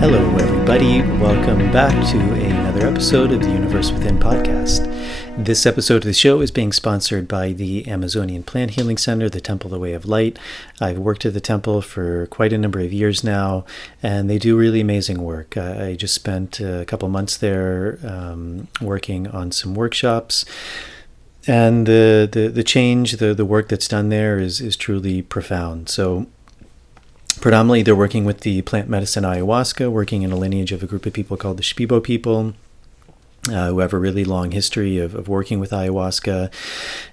Hello, everybody. Welcome back to another episode of the Universe Within podcast. This episode of the show is being sponsored by the Amazonian Plant Healing Center, the Templo del Way of Light. I've worked at the temple for quite a number of years now, and they do really amazing work. I just spent a couple months there working on some workshops. And the change, the work that's done there is truly profound. So predominantly, they're working with the plant medicine ayahuasca, working in a lineage of a group of people called the Shipibo people, who have a really long history of working with ayahuasca.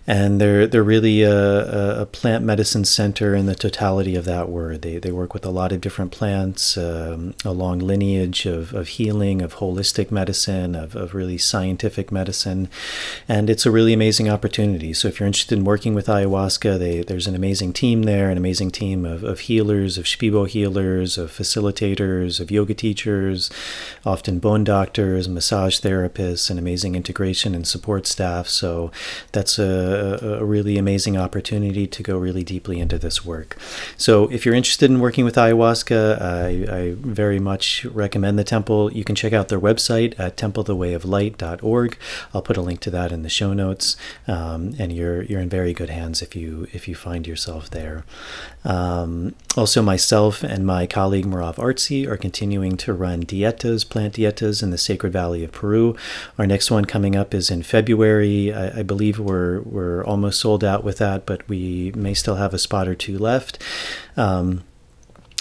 And they're really a plant medicine center in the totality of that word. They work with a lot of different plants, a long lineage of healing, of holistic medicine, of really scientific medicine. And it's a really amazing opportunity. So if you're interested in working with ayahuasca, there's an amazing team there, an amazing team of healers, of Shipibo healers, of facilitators, of yoga teachers, often bone doctors, massage therapists, an amazing integration and support staff. So that's a really amazing opportunity to go really deeply into this work. So if you're interested in working with ayahuasca, I very much recommend the temple. You can check out their website at templedelwayoflight.org. I'll put a link to that in the show notes, and you're in very good hands if you find yourself there. Also, myself and my colleague Merav Artzi are continuing to run dietas, plant dietas in the Sacred Valley of Peru. Our next one coming up is in February. I believe we're almost sold out with that, but we may still have a spot or two left.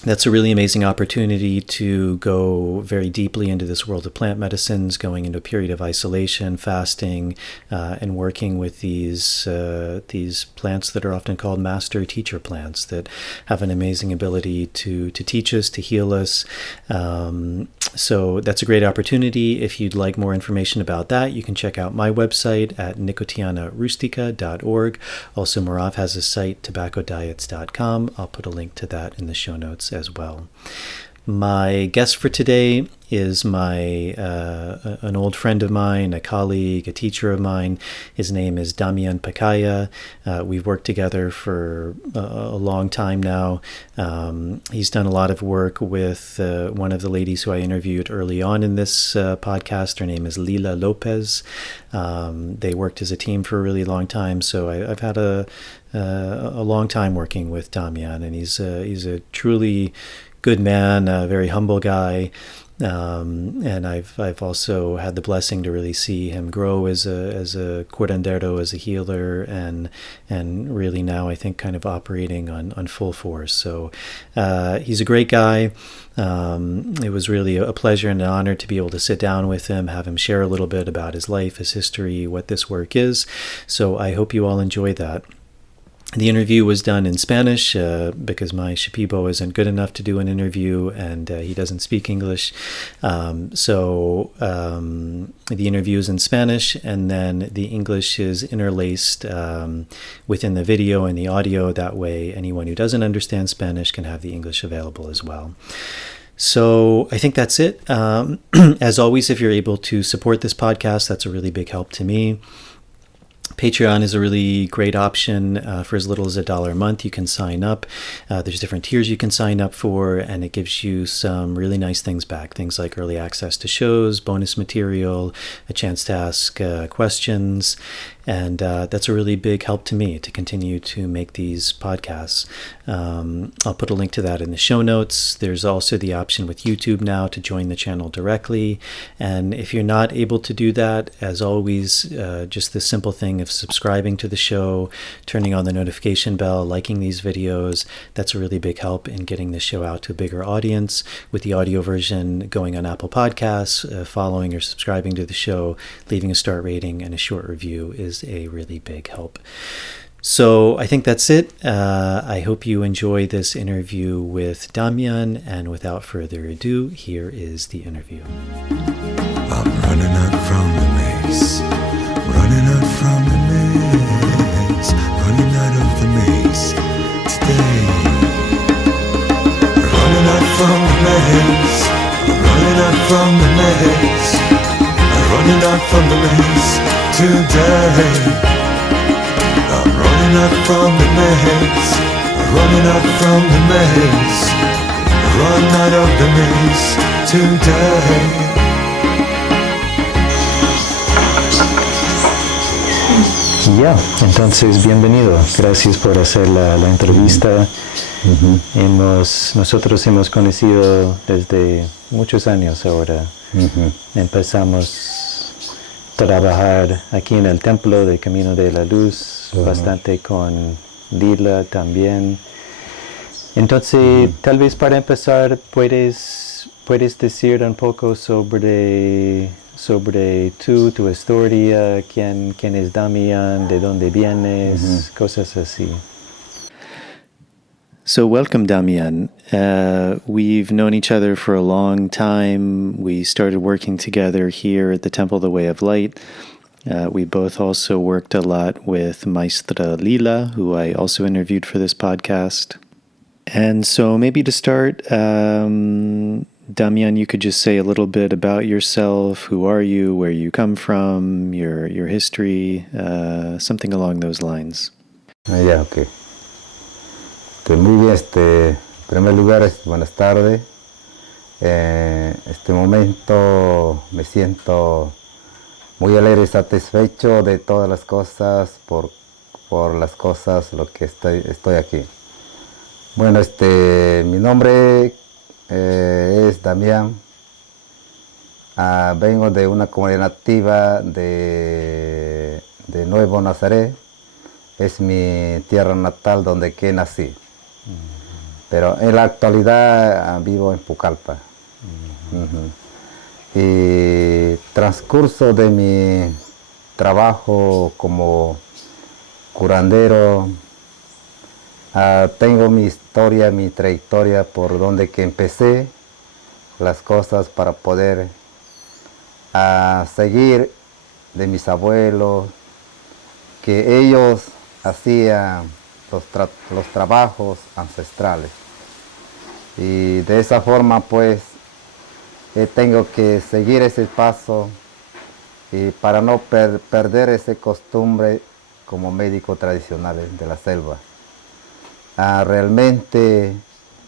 That's a really amazing opportunity to go very deeply into this world of plant medicines, going into a period of isolation, fasting, and working with these plants that are often called master teacher plants that have an amazing ability to teach us, to heal us. So that's a great opportunity. If you'd like more information about that, you can check out my website at nicotianarustica.org. Also, Merav has a site, tobaccodiets.com. I'll put a link to that in the show notes as well. My guest for today is an old friend of mine, a colleague, a teacher of mine. His name is Damian Pacaya. We've worked together for a long time now. He's done a lot of work with one of the ladies who I interviewed early on in this podcast. Her name is Lila Lopez. They worked as a team for a really long time, so I've had a long time working with Damian, and he's a truly good man, a very humble guy, and I've also had the blessing to really see him grow as a curandero, as a healer, and really now I think kind of operating on full force. So he's a great guy. It was really a pleasure and an honor to be able to sit down with him, have him share a little bit about his life, his history, what this work is. So I hope you all enjoy that. The interview was done in Spanish because my Shipibo isn't good enough to do an interview, and he doesn't speak English. So the interview is in Spanish, and then the English is interlaced within the video and the audio. That way, anyone who doesn't understand Spanish can have the English available as well. So I think that's it. As always, if you're able to support this podcast, that's a really big help to me. Patreon is a really great option. For as little as $1 a month, you can sign up. There's different tiers you can sign up for, and it gives you some really nice things back. Things like early access to shows, bonus material, a chance to ask questions. And that's a really big help to me to continue to make these podcasts. I'll put a link to that in the show notes. There's also the option with YouTube now to join the channel directly. And if you're not able to do that, as always, just the simple thing of subscribing to the show, turning on the notification bell, liking these videos, that's a really big help in getting the show out to a bigger audience. With the audio version going on Apple Podcasts, following or subscribing to the show, leaving a star rating and a short review is a really big help. So I think that's it. I hope you enjoy this interview with Damian, and without further ado, here is the interview. I'm running out from the maze, running out from the maze, running out of the maze today. Running out from the maze, running out from the maze, running out from the maze today. I'm running out from the maze, running out from the maze, run out of the maze today. Ya, entonces bienvenido. Gracias por hacer la entrevista. Nosotros hemos conocido desde muchos años ahora. Empezamos a trabajar aquí en el Templo del Camino de la Luz, bastante con Lila también. Entonces, tal vez para empezar, puedes decir un poco sobre tu historia, quién es Damian, de dónde vienes, cosas así. So welcome, Damian. We've known each other for a long time. We started working together here at the Temple of the Way of Light. We both also worked a lot with Maestra Lila, who I also interviewed for this podcast. And so maybe to start, Damian, you could just say a little bit about yourself. Who are you? Where you come from? Your history? Something along those lines. Ya, ok. Muy bien, en primer lugar, buenas tardes. Este momento me siento muy alegre y satisfecho de todas las cosas, por las cosas, lo que estoy aquí. Bueno, mi nombre es Damián. Vengo de una comunidad nativa de Nuevo Nazaret. Es mi tierra natal donde que nací. Pero en la actualidad vivo en Pucallpa. Y transcurso de mi trabajo como curandero, tengo mi historia, mi trayectoria por donde que empecé las cosas para poder seguir de mis abuelos, que ellos hacían los trabajos ancestrales. Y de esa forma pues tengo que seguir ese paso y para no perder esa costumbre como médico tradicional de la selva. Realmente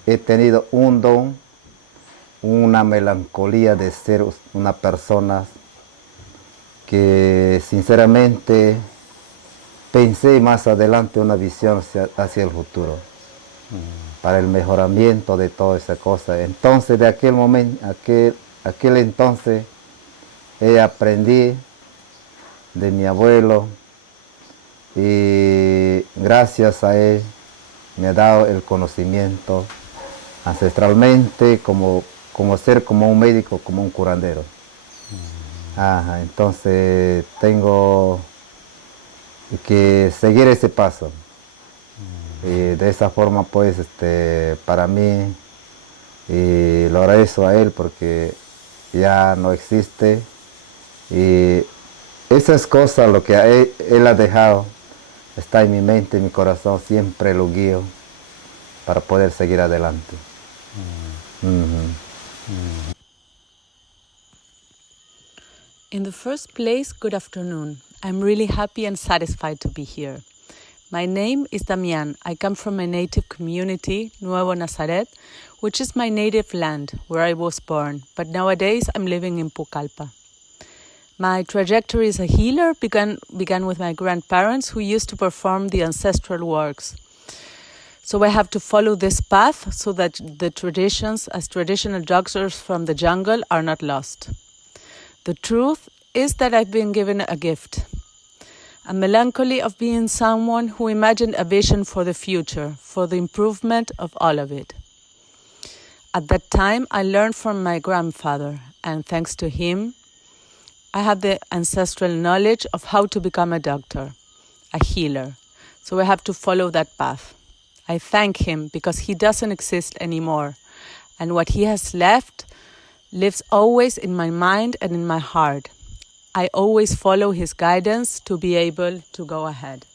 he tenido un don, una melancolía de ser una persona que sinceramente pensé más adelante una visión hacia el futuro, para el mejoramiento de toda esa cosa. Entonces, de aquel momento, aquel entonces, aprendí de mi abuelo y gracias a él me ha dado el conocimiento ancestralmente como ser como un médico, como un curandero. Entonces tengo que seguir ese paso. Y de esa forma pues para mí, y lo agradezco a él porque ya no existe, y esas cosas, lo que él ha dejado, está en mi mente, en mi corazón, siempre lo guío para poder seguir adelante. In the first place, good afternoon. I'm really happy and satisfied to be here. My name is Damian. I come from my native community, Nuevo Nazaret, which is my native land, where I was born, but nowadays I'm living in Pucallpa. My trajectory as a healer began with my grandparents, who used to perform the ancestral works. So I have to follow this path so that the traditions as traditional doctors from the jungle are not lost. The truth is that I've been given a gift, a melancholy of being someone who imagined a vision for the future, for the improvement of all of it. At that time, I learned from my grandfather, and thanks to him, I have the ancestral knowledge of how to become a doctor, a healer. So I have to follow that path. I thank him because he doesn't exist anymore, and what he has left lives always in my mind and in my heart. I always follow his guidance to be able to go ahead.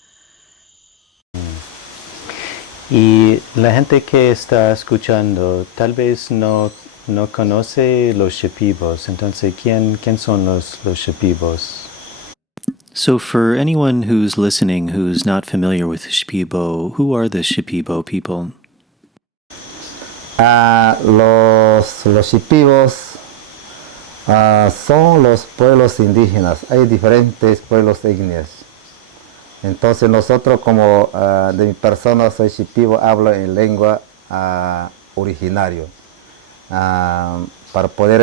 Y la gente que está escuchando tal vez no conoce los Shipibos. Entonces, ¿quién son los Shipibos? So for anyone who's listening who's not familiar with Shipibo, who are the Shipibo people? Los Shipibos son los pueblos indígenas. Hay diferentes pueblos ígneos. Entonces nosotros como de mi persona soy Shipibo, hablo en lengua originario. Para poder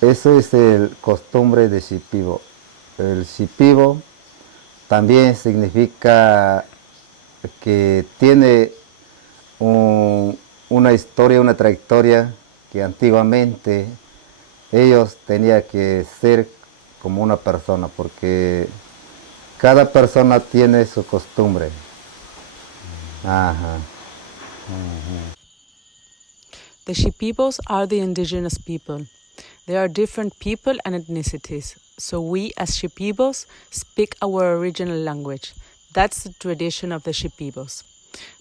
eso es el costumbre de Shipibo. El Shipibo también significa que tiene una historia, una trayectoria que antiguamente ellos tenían que ser como una persona, porque cada persona tiene su costumbre. Ajá. The Shipibos are the indigenous people. There are different people and ethnicities, so we as Shipibos speak our original language. That's the tradition of the Shipibos.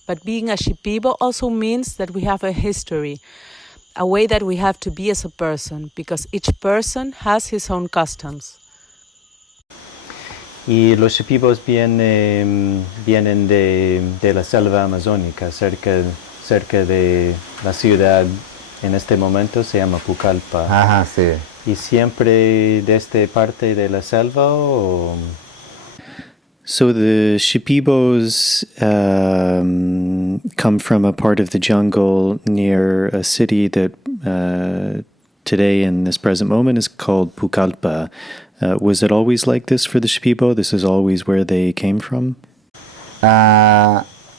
But being a Shipibo also means that we have a history, a way that we have to be as a person, because each person has his own customs. Y los Shipibos vienen de la selva amazónica, cerca de la ciudad. En este momento se llama Pucallpa. Ajá, sí. ¿Y siempre de esta parte de la selva o...? So the Shipibos come from a part of the jungle near a city that today in this present moment is called Pucallpa. Was it always like this for the Shipibo? This is always where they came from?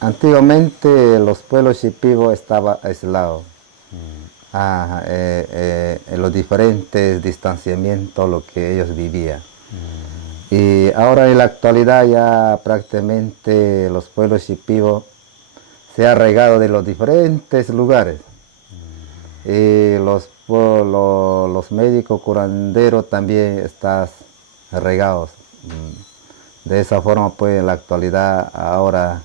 Antiguamente los pueblos Shipibo estaban aislados. En los diferentes distanciamientos lo que ellos vivían. Y ahora en la actualidad ya prácticamente los pueblos Shipibo se han regado de los diferentes lugares. Y los médicos curanderos también están regados. De esa forma pues en la actualidad ahora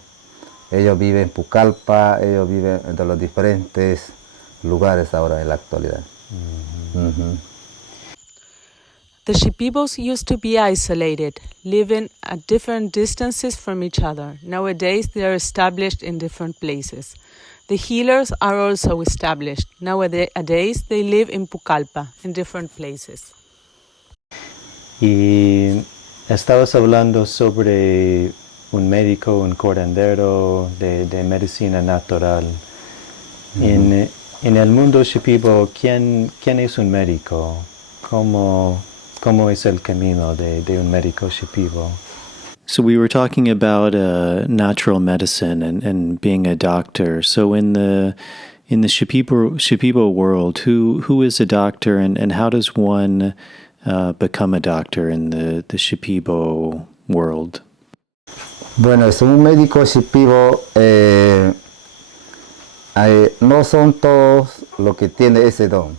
ellos viven en Pucallpa, ellos viven de los diferentes lugares ahora en la actualidad. The Shipibos used to be isolated, living at different distances from each other. Nowadays, they are established in different places. The healers are also established. Nowadays, they live in Pucallpa, in different places. Y estabas hablando sobre un médico, un curandero de medicina natural. En el mundo Shipibo, ¿quién es un médico? ¿Cómo es el camino de un médico Shipibo? So we were talking about natural medicine and being a doctor. So in the Shipibo world, who is a doctor and how does one become a doctor in the Shipibo world? Bueno, es un médico Shipibo. No son todos los que tienen ese don.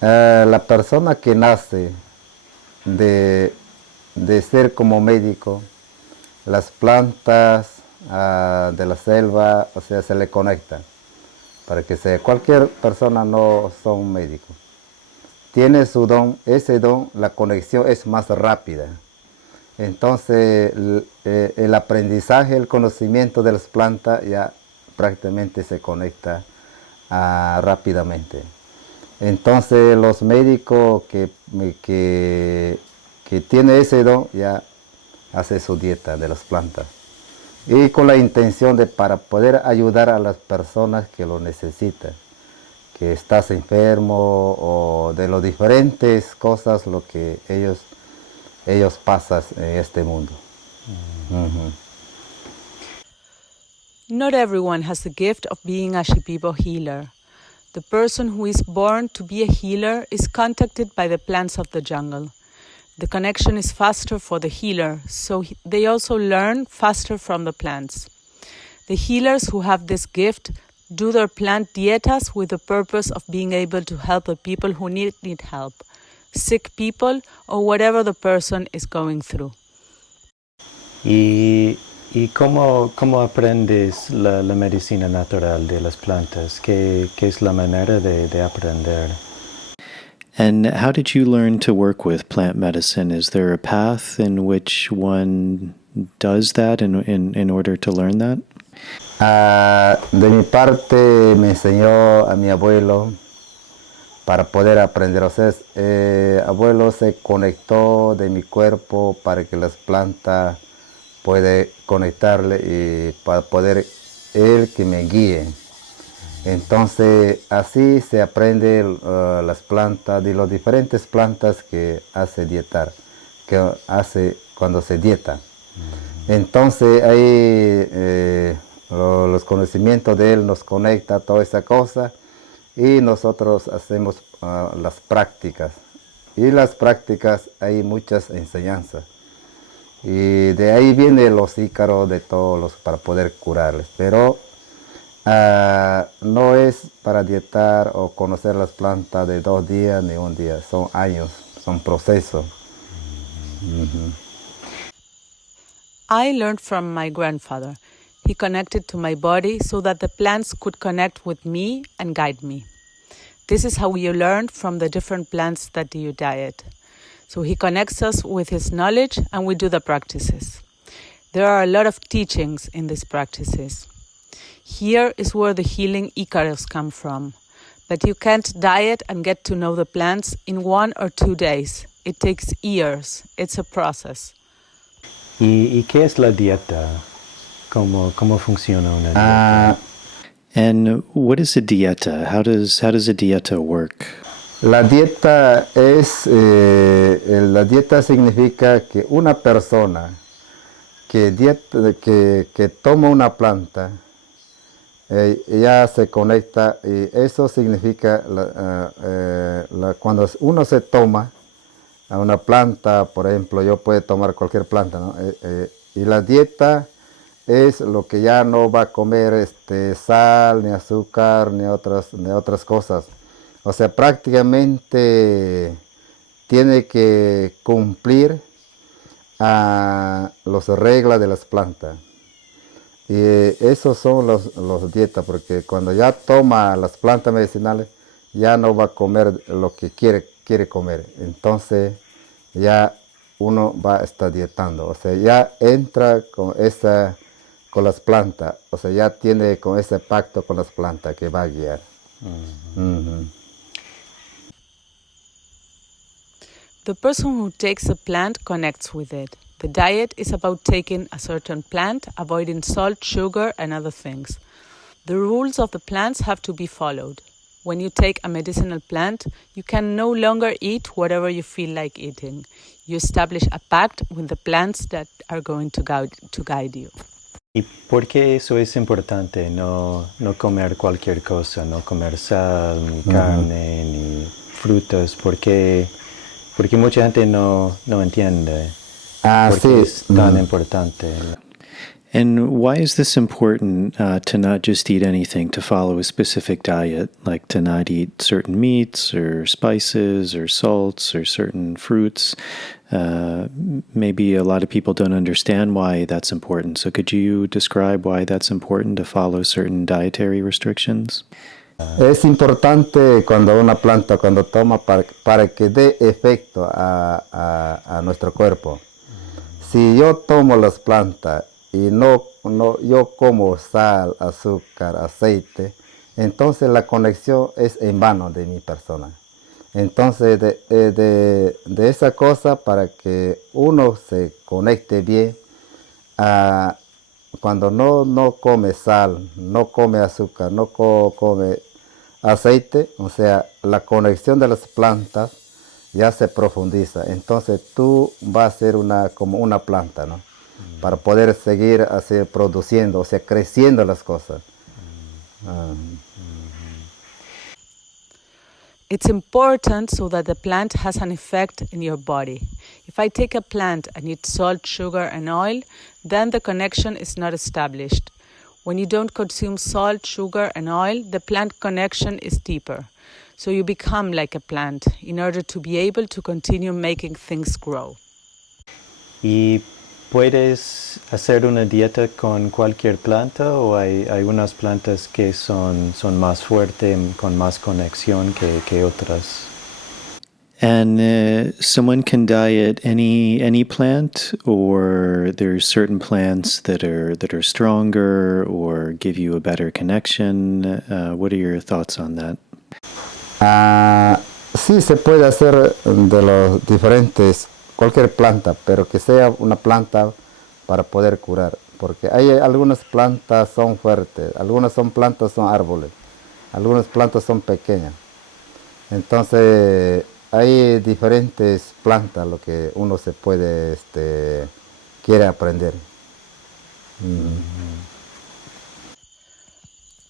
La persona que nace de ser como médico, las plantas de la selva, o sea, se le conectan. Para que sea, cualquier persona no son médicos. Tiene su don, ese don, la conexión es más rápida. Entonces, el aprendizaje, el conocimiento de las plantas ya prácticamente se conecta rápidamente. Entonces los médicos que tienen ese don ya hacen su dieta de las plantas. Y con la intención para poder ayudar a las personas que lo necesitan, que estás enfermo o de las diferentes cosas lo que ellos pasan en este mundo. Not everyone has the gift of being a Shipibo healer. The person who is born to be a healer is contacted by the plants of the jungle. The connection is faster for the healer, so they also learn faster from the plants. The healers who have this gift do their plant dietas with the purpose of being able to help the people who need help, sick people, or whatever the person is going through. ¿Y cómo aprendes la medicina natural de las plantas? ¿Qué es la manera de aprender? And how did you learn to work with plant medicine? Is there a path in which one does that in order to learn that? De mi parte me enseñó a mi abuelo para poder aprender. O sea, abuelo se conectó de mi cuerpo para que las plantas puede conectarle y para poder él que me guíe. Entonces así se aprende las plantas, de las diferentes plantas que hace dietar, que hace cuando se dieta. Entonces ahí los conocimientos de él nos conecta toda esa cosa y nosotros hacemos las prácticas. Y las prácticas hay muchas enseñanzas. Y de ahí vienen los ícaros de todos los para poder curarles. Pero no es para dietar o conocer las plantas de 2 días ni un día, son años, son procesos. I learned from my grandfather. He connected to my body so that the plants could connect with me and guide me. This is how you learn from the different plants that you diet. So he connects us with his knowledge and we do the practices. There are a lot of teachings in these practices. Here is where the healing Icaros come from. But you can't diet and get to know the plants in 1 or 2 days. It takes years. It's a process. ¿Y qué es la dieta? ¿Cómo funciona una dieta? And what is a dieta? How does a dieta work? La dieta significa que una persona que toma una planta ya se conecta, y eso significa cuando uno se toma a una planta, por ejemplo, yo puedo tomar cualquier planta, ¿no? Y la dieta es lo que ya no va a comer sal, ni azúcar, ni otras cosas. O sea, prácticamente tiene que cumplir las reglas de las plantas. Y esos son los dietas, porque cuando ya toma las plantas medicinales, ya no va a comer lo que quiere comer. Entonces ya uno va a estar dietando. O sea, ya entra con las plantas. O sea, ya tiene con ese pacto con las plantas que va a guiar. The person who takes a plant connects with it. The diet is about taking a certain plant, avoiding salt, sugar, and other things. The rules of the plants have to be followed. When you take a medicinal plant, you can no longer eat whatever you feel like eating. You establish a pact with the plants that are going to guide you. ¿Y por qué eso es importante? No comer cualquier cosa, no comer sal, ni carne, ni frutas. Porque mucha gente no entiende. ¿Por qué es tan importante? And why is this important to not just eat anything, to follow a specific diet, like to not eat certain meats or spices or salts or certain fruits? Maybe a lot of people don't understand why that's important. So could you describe why that's important to follow certain dietary restrictions? Es importante cuando una planta, cuando toma para que dé efecto a nuestro cuerpo. Si yo tomo las plantas y yo como sal, azúcar, aceite, entonces la conexión es en vano de mi persona. Entonces de esa cosa, para que uno se conecte bien, cuando no come sal, no come azúcar, no come aceite, o sea, la conexión de las plantas ya se profundiza. Entonces tú vas a ser como una planta, ¿no? Para poder seguir así produciendo, o sea, creciendo las cosas. It's important so that the plant has an effect in your body. If I take a plant and eat salt, sugar, and oil, then the connection is not established. When you don't consume salt, sugar, and oil, the plant connection is deeper. So you become like a plant in order to be able to continue making things grow. ¿Y puedes hacer una dieta con cualquier planta o hay unas plantas que son más fuertes, con más conexión que otras? And someone can diet any plant, or there's certain plants that are stronger or give you a better connection. What are your thoughts on that? Sí, se puede hacer de los diferentes, cualquier planta, pero que sea una planta para poder curar. Porque hay algunas plantas son fuertes, algunas plantas son árboles, algunas plantas son pequeñas. Entonces, hay diferentes plantas lo que uno se puede, quiere aprender.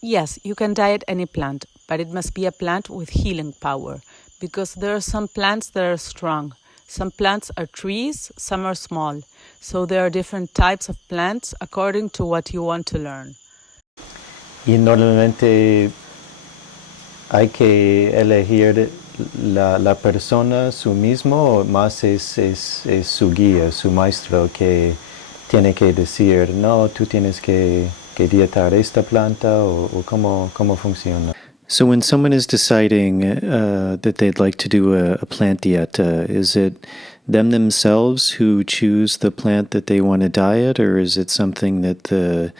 Yes, you can diet any plant, but it must be a plant with healing power, because there are some plants that are strong. Some plants are trees, some are small. So there are different types of plants according to what you want to learn. Y normalmente hay que elegir la persona su mismo, o más es su guía, su maestro, que tiene que decir, no, tú tienes que dietar esta planta, o cómo funciona. So when someone is deciding that they'd like to do a plant dieta, is it them themselves who choose the plant that they want to diet, or is it something that the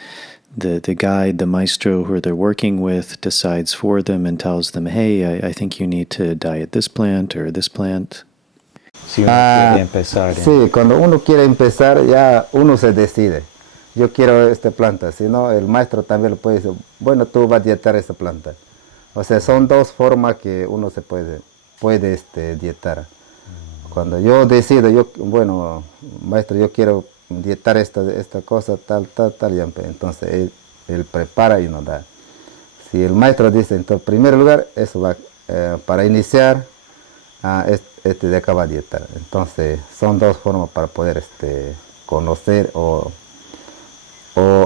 guide, the maestro who they're working with decides for them and tells them, hey, I think you need to diet this plant or this plant? Si uno quiere empezar. Sí, cuando uno quiere empezar, ya uno se decide. Yo quiero esta planta, si no, el maestro también lo puede decir, bueno, tú vas a dietar esta planta. O sea, son dos formas que uno se puede dietar. Cuando yo decido, bueno, maestro, yo quiero dietar esta cosa, tal, ya, entonces él prepara y nos da. Si el maestro dice, en primer lugar, eso va para iniciar, de acá va a dietar. Entonces, son dos formas para poder conocer o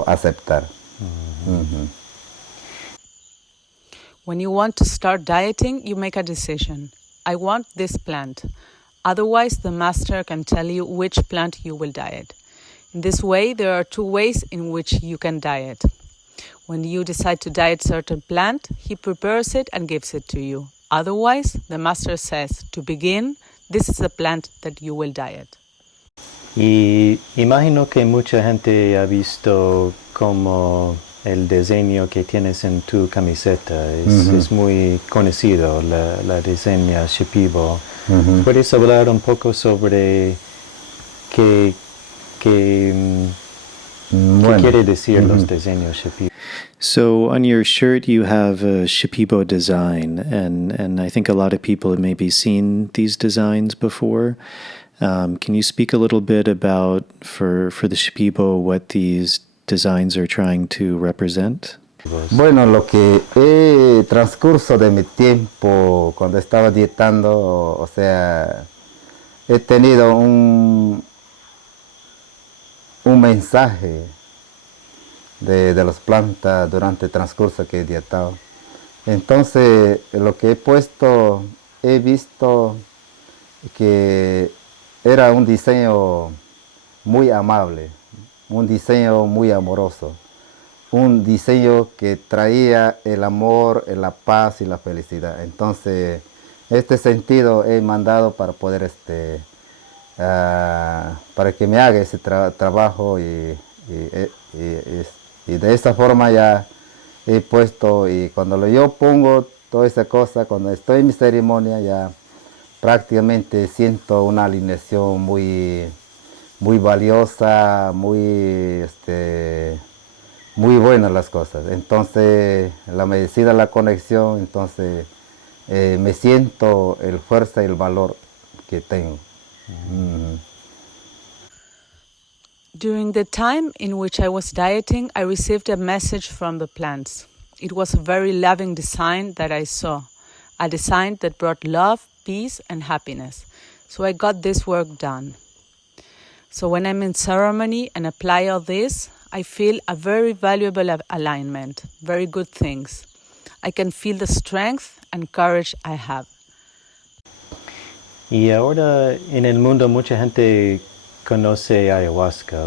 aceptar. When you want to start dieting, you make a decision. I want this plant. Otherwise, the master can tell you which plant you will diet. In this way, there are two ways in which you can diet. When you decide to diet certain plant, he prepares it and gives it to you. Otherwise, the master says, to begin, this is the plant that you will diet. Y imagino que mucha gente ha visto como el diseño que tienes en tu camiseta. Es muy conocido, la diseña Shipibo. ¿Puedes hablar un poco sobre qué quiere decir los diseños Shipibo? So on your shirt you have a Shipibo design, and I think a lot of people have maybe seen these designs before. Can you speak a little bit about, for the Shipibo, what these designs are trying to represent? Bueno, lo que transcurso de mi tiempo cuando estaba dietando, o sea, he tenido un mensaje de las plantas durante el transcurso que he dietado. Entonces, lo que he visto que era un diseño muy amable, un diseño muy amoroso, un diseño que traía el amor, la paz y la felicidad. Entonces, este sentido he mandado para poder, para que me haga ese trabajo y de esa forma ya he puesto, y cuando yo pongo toda esa cosa, cuando estoy en mi ceremonia, ya prácticamente siento una alineación muy valiosa, muy buenas las cosas. Entonces, la medicina, la conexión, entonces me siento el fuerza y el valor que tengo. During the time in which I was dieting, I received a message from the plants. It was a very loving design that I saw, a design that brought love, peace, and happiness. So I got this work done. So when I'm in ceremony and apply all this, I feel a very valuable alignment, very good things. I can feel the strength and courage I have. Y ahora en el mundo mucha gente conoce ayahuasca,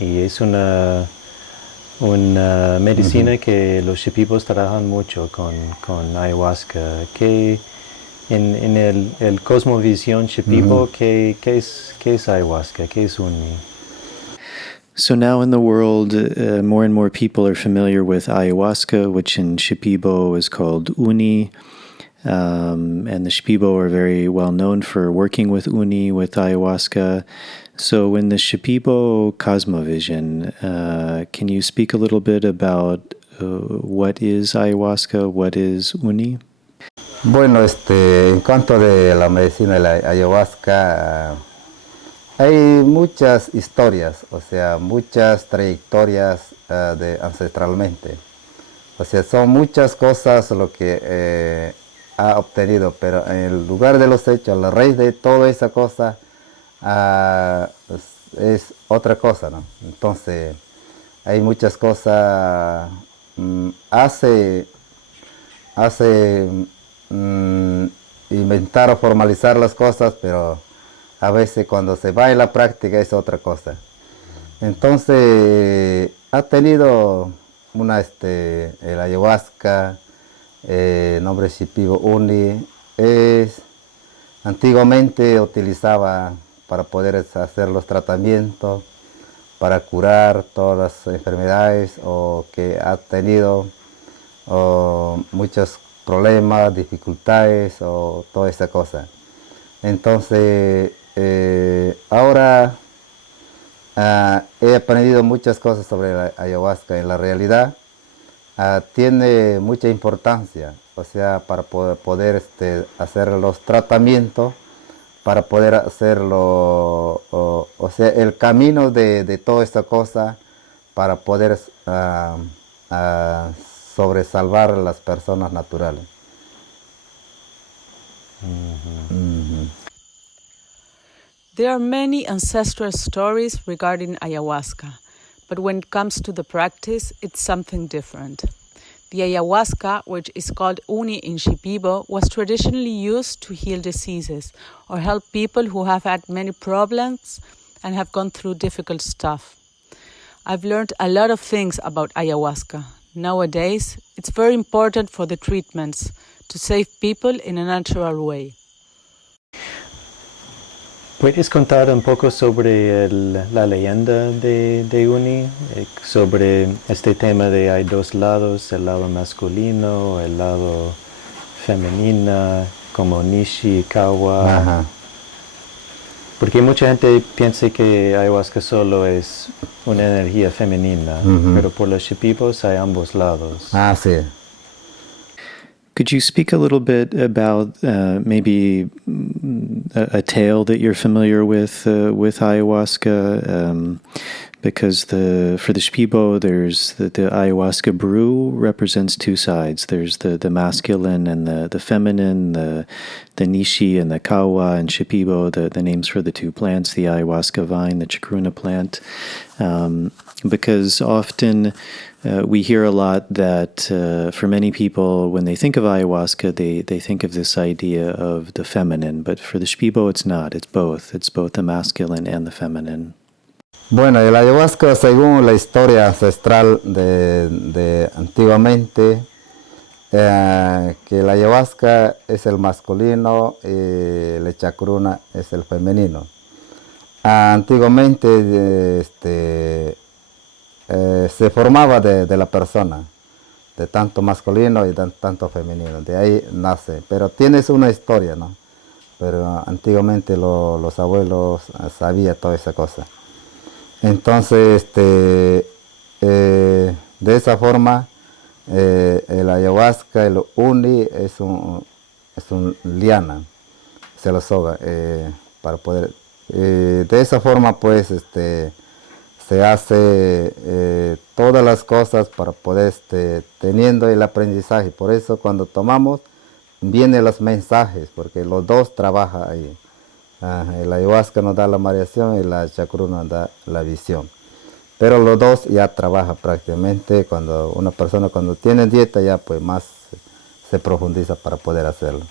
y es una medicina que los Shipibos trabajan mucho con ayahuasca. ¿Qué En el cosmovisión Shipibo, ¿qué es ayahuasca? ¿Qué es uni? So now in the world, more and more people are familiar with ayahuasca, which in Shipibo is called uni. And the Shipibo are very well known for working with uni, with ayahuasca. So in the Shipibo cosmovision, can you speak a little bit about what is ayahuasca, what is uni? Bueno, en cuanto de la medicina de la ayahuasca, hay muchas historias, o sea, muchas trayectorias ancestralmente. O sea, son muchas cosas lo que ha obtenido, pero en el lugar de los hechos, la raíz de toda esa cosa es otra cosa, ¿no? Entonces, hay muchas cosas, hace inventar o formalizar las cosas, pero a veces cuando se va en la práctica es otra cosa. Entonces ha tenido el ayahuasca, nombre Shipibo uni, antiguamente utilizaba para poder hacer los tratamientos, para curar todas las enfermedades o que ha tenido muchos problemas, dificultades o toda esa cosa. Entonces, ahora he aprendido muchas cosas sobre la ayahuasca. En la realidad, tiene mucha importancia, o sea, para poder hacer los tratamientos, para poder hacerlo, o sea, el camino de toda esta cosa, para poder sobresalvar a las personas naturales. There are many ancestral stories regarding ayahuasca, but when it comes to the practice, it's something different. The ayahuasca, which is called uni in Shipibo, was traditionally used to heal diseases or help people who have had many problems and have gone through difficult stuff. I've learned a lot of things about ayahuasca. Nowadays, it's very important for the treatments to save people in a natural way. ¿Puedes contar un poco sobre la leyenda de uni? Sobre este tema de hay dos lados, el lado masculino, el lado femenino, como Nishi y Kawa. Ajá. Porque mucha gente piensa que ayahuasca solo es una energía femenina, pero por los Shipibos hay ambos lados. Ah, sí. Could you speak a little bit about maybe a tale that you're familiar with ayahuasca? Because for the Shipibo, there's the ayahuasca brew represents two sides. There's the masculine and the feminine, the Nishi and the Kawa and Shipibo, the names for the two plants, the ayahuasca vine, the chacruna plant. Because often we hear a lot that for many people, when they think of ayahuasca, they think of this idea of the feminine. But for the Shipibo, it's not. It's both. It's both the masculine and the feminine. Bueno, el ayahuasca, según la historia ancestral de antiguamente, que el ayahuasca es el masculino y la chacruna es el femenino. Antiguamente se formaba de la persona, de tanto masculino y de tanto femenino, de ahí nace. Pero tienes una historia, ¿no? Pero antiguamente los abuelos sabían toda esa cosa. Entonces, de esa forma, el ayahuasca, el uni, es un liana, se lo soga, para poder, de esa forma, pues, se hace todas las cosas para poder, teniendo el aprendizaje. Por eso, cuando tomamos, vienen los mensajes, porque los dos trabajan ahí. El ayahuasca nos da la mareación y la chacruna nos da la visión. Pero los dos ya trabajan prácticamente. Cuando una persona cuando tiene dieta ya pues más se profundiza para poder hacerlo.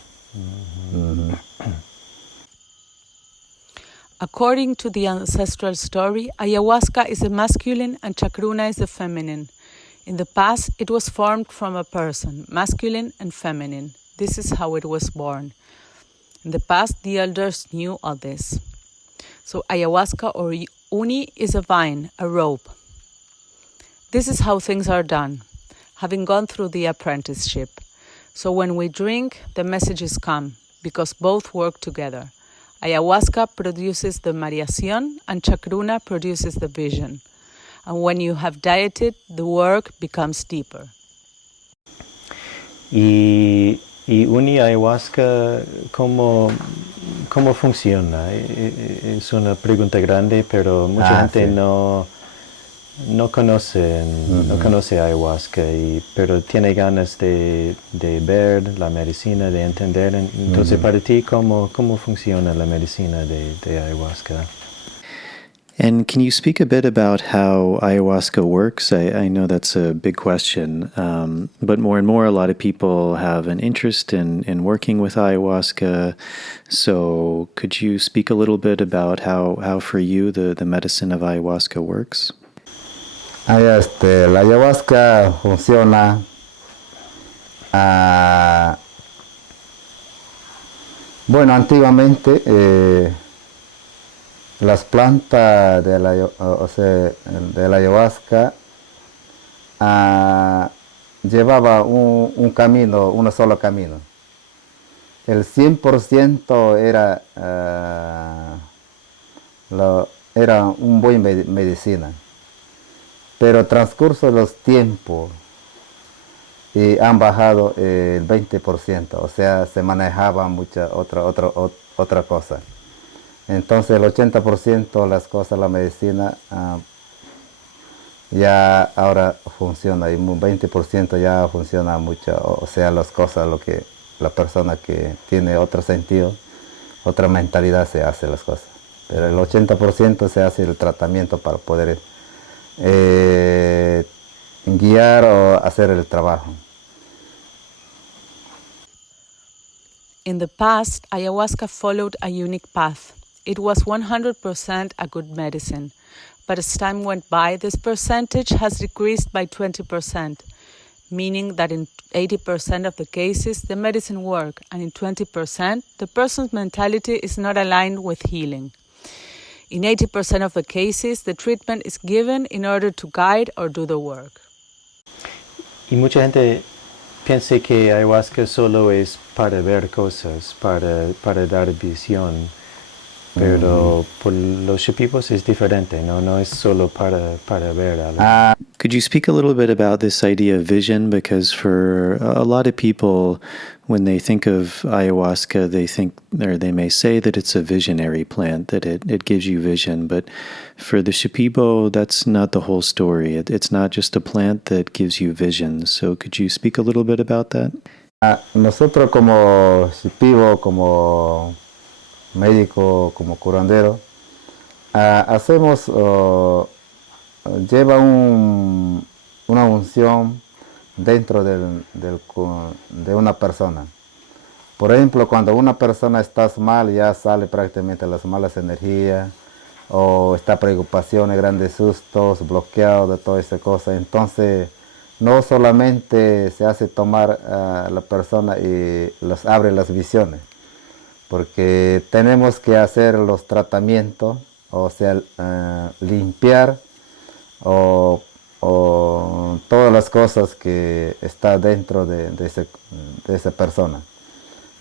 According to the ancestral story, ayahuasca is the masculine and chacruna is the feminine. In the past, it was formed from a person, masculine and feminine. This is how it was born. In the past, the elders knew all this. So ayahuasca or uni is a vine, a rope. This is how things are done, having gone through the apprenticeship. So when we drink, the messages come, because both work together. Ayahuasca produces the mariación and chacruna produces the vision. And when you have dieted, the work becomes deeper. Y uni ayahuasca, ¿cómo funciona? Es una pregunta grande, pero mucha gente sí. no conoce ayahuasca, pero tiene ganas de ver la medicina, de entender. Entonces, para ti, ¿cómo funciona la medicina de ayahuasca? And can you speak a bit about how ayahuasca works? I know that's a big question, but more and more, a lot of people have an interest in working with ayahuasca. So could you speak a little bit about how for you, the medicine of ayahuasca works? La ayahuasca funciona bueno, antiguamente las plantas de la ayahuasca llevaba un camino, un solo camino. El 100% era un buen medicina. Pero transcurso de los tiempos han bajado el 20%, o sea, se manejaba mucha otra cosa. Entonces el 80% las cosas, la medicina, ya ahora funciona, y un 20% ya funciona mucho, o sea, las cosas, lo que la persona que tiene otro sentido, otra mentalidad se hace las cosas. Pero el 80% se hace el tratamiento para poder guiar o hacer el trabajo. In the past, ayahuasca followed a unique path. It was 100% a good medicine, but as time went by, this percentage has decreased by 20%, meaning that in 80% of the cases, the medicine works, and in 20%, the person's mentality is not aligned with healing. In 80% of the cases, the treatment is given in order to guide or do the work. Y mucha gente piensa que ayahuasca solo es para ver cosas, para dar visión. Pero por los Shipibos es diferente, no es solo para ver algo. Could you speak a little bit about this idea of vision? Because for a lot of people, when they think of ayahuasca, they think, or they may say that it's a visionary plant, that it gives you vision. But for the Shipibo, that's not the whole story. It's not just a plant that gives you vision. So could you speak a little bit about that? Nosotros como Shipibo, como médico, como curandero, hacemos, lleva una unción dentro de una persona. Por ejemplo, cuando una persona está mal, ya sale prácticamente las malas energías, o está preocupaciones, grandes sustos, bloqueados de toda esa cosa. Entonces, no solamente se hace tomar a la persona y los abre las visiones, porque tenemos que hacer los tratamientos, o sea, limpiar o todas las cosas que está dentro de esa persona.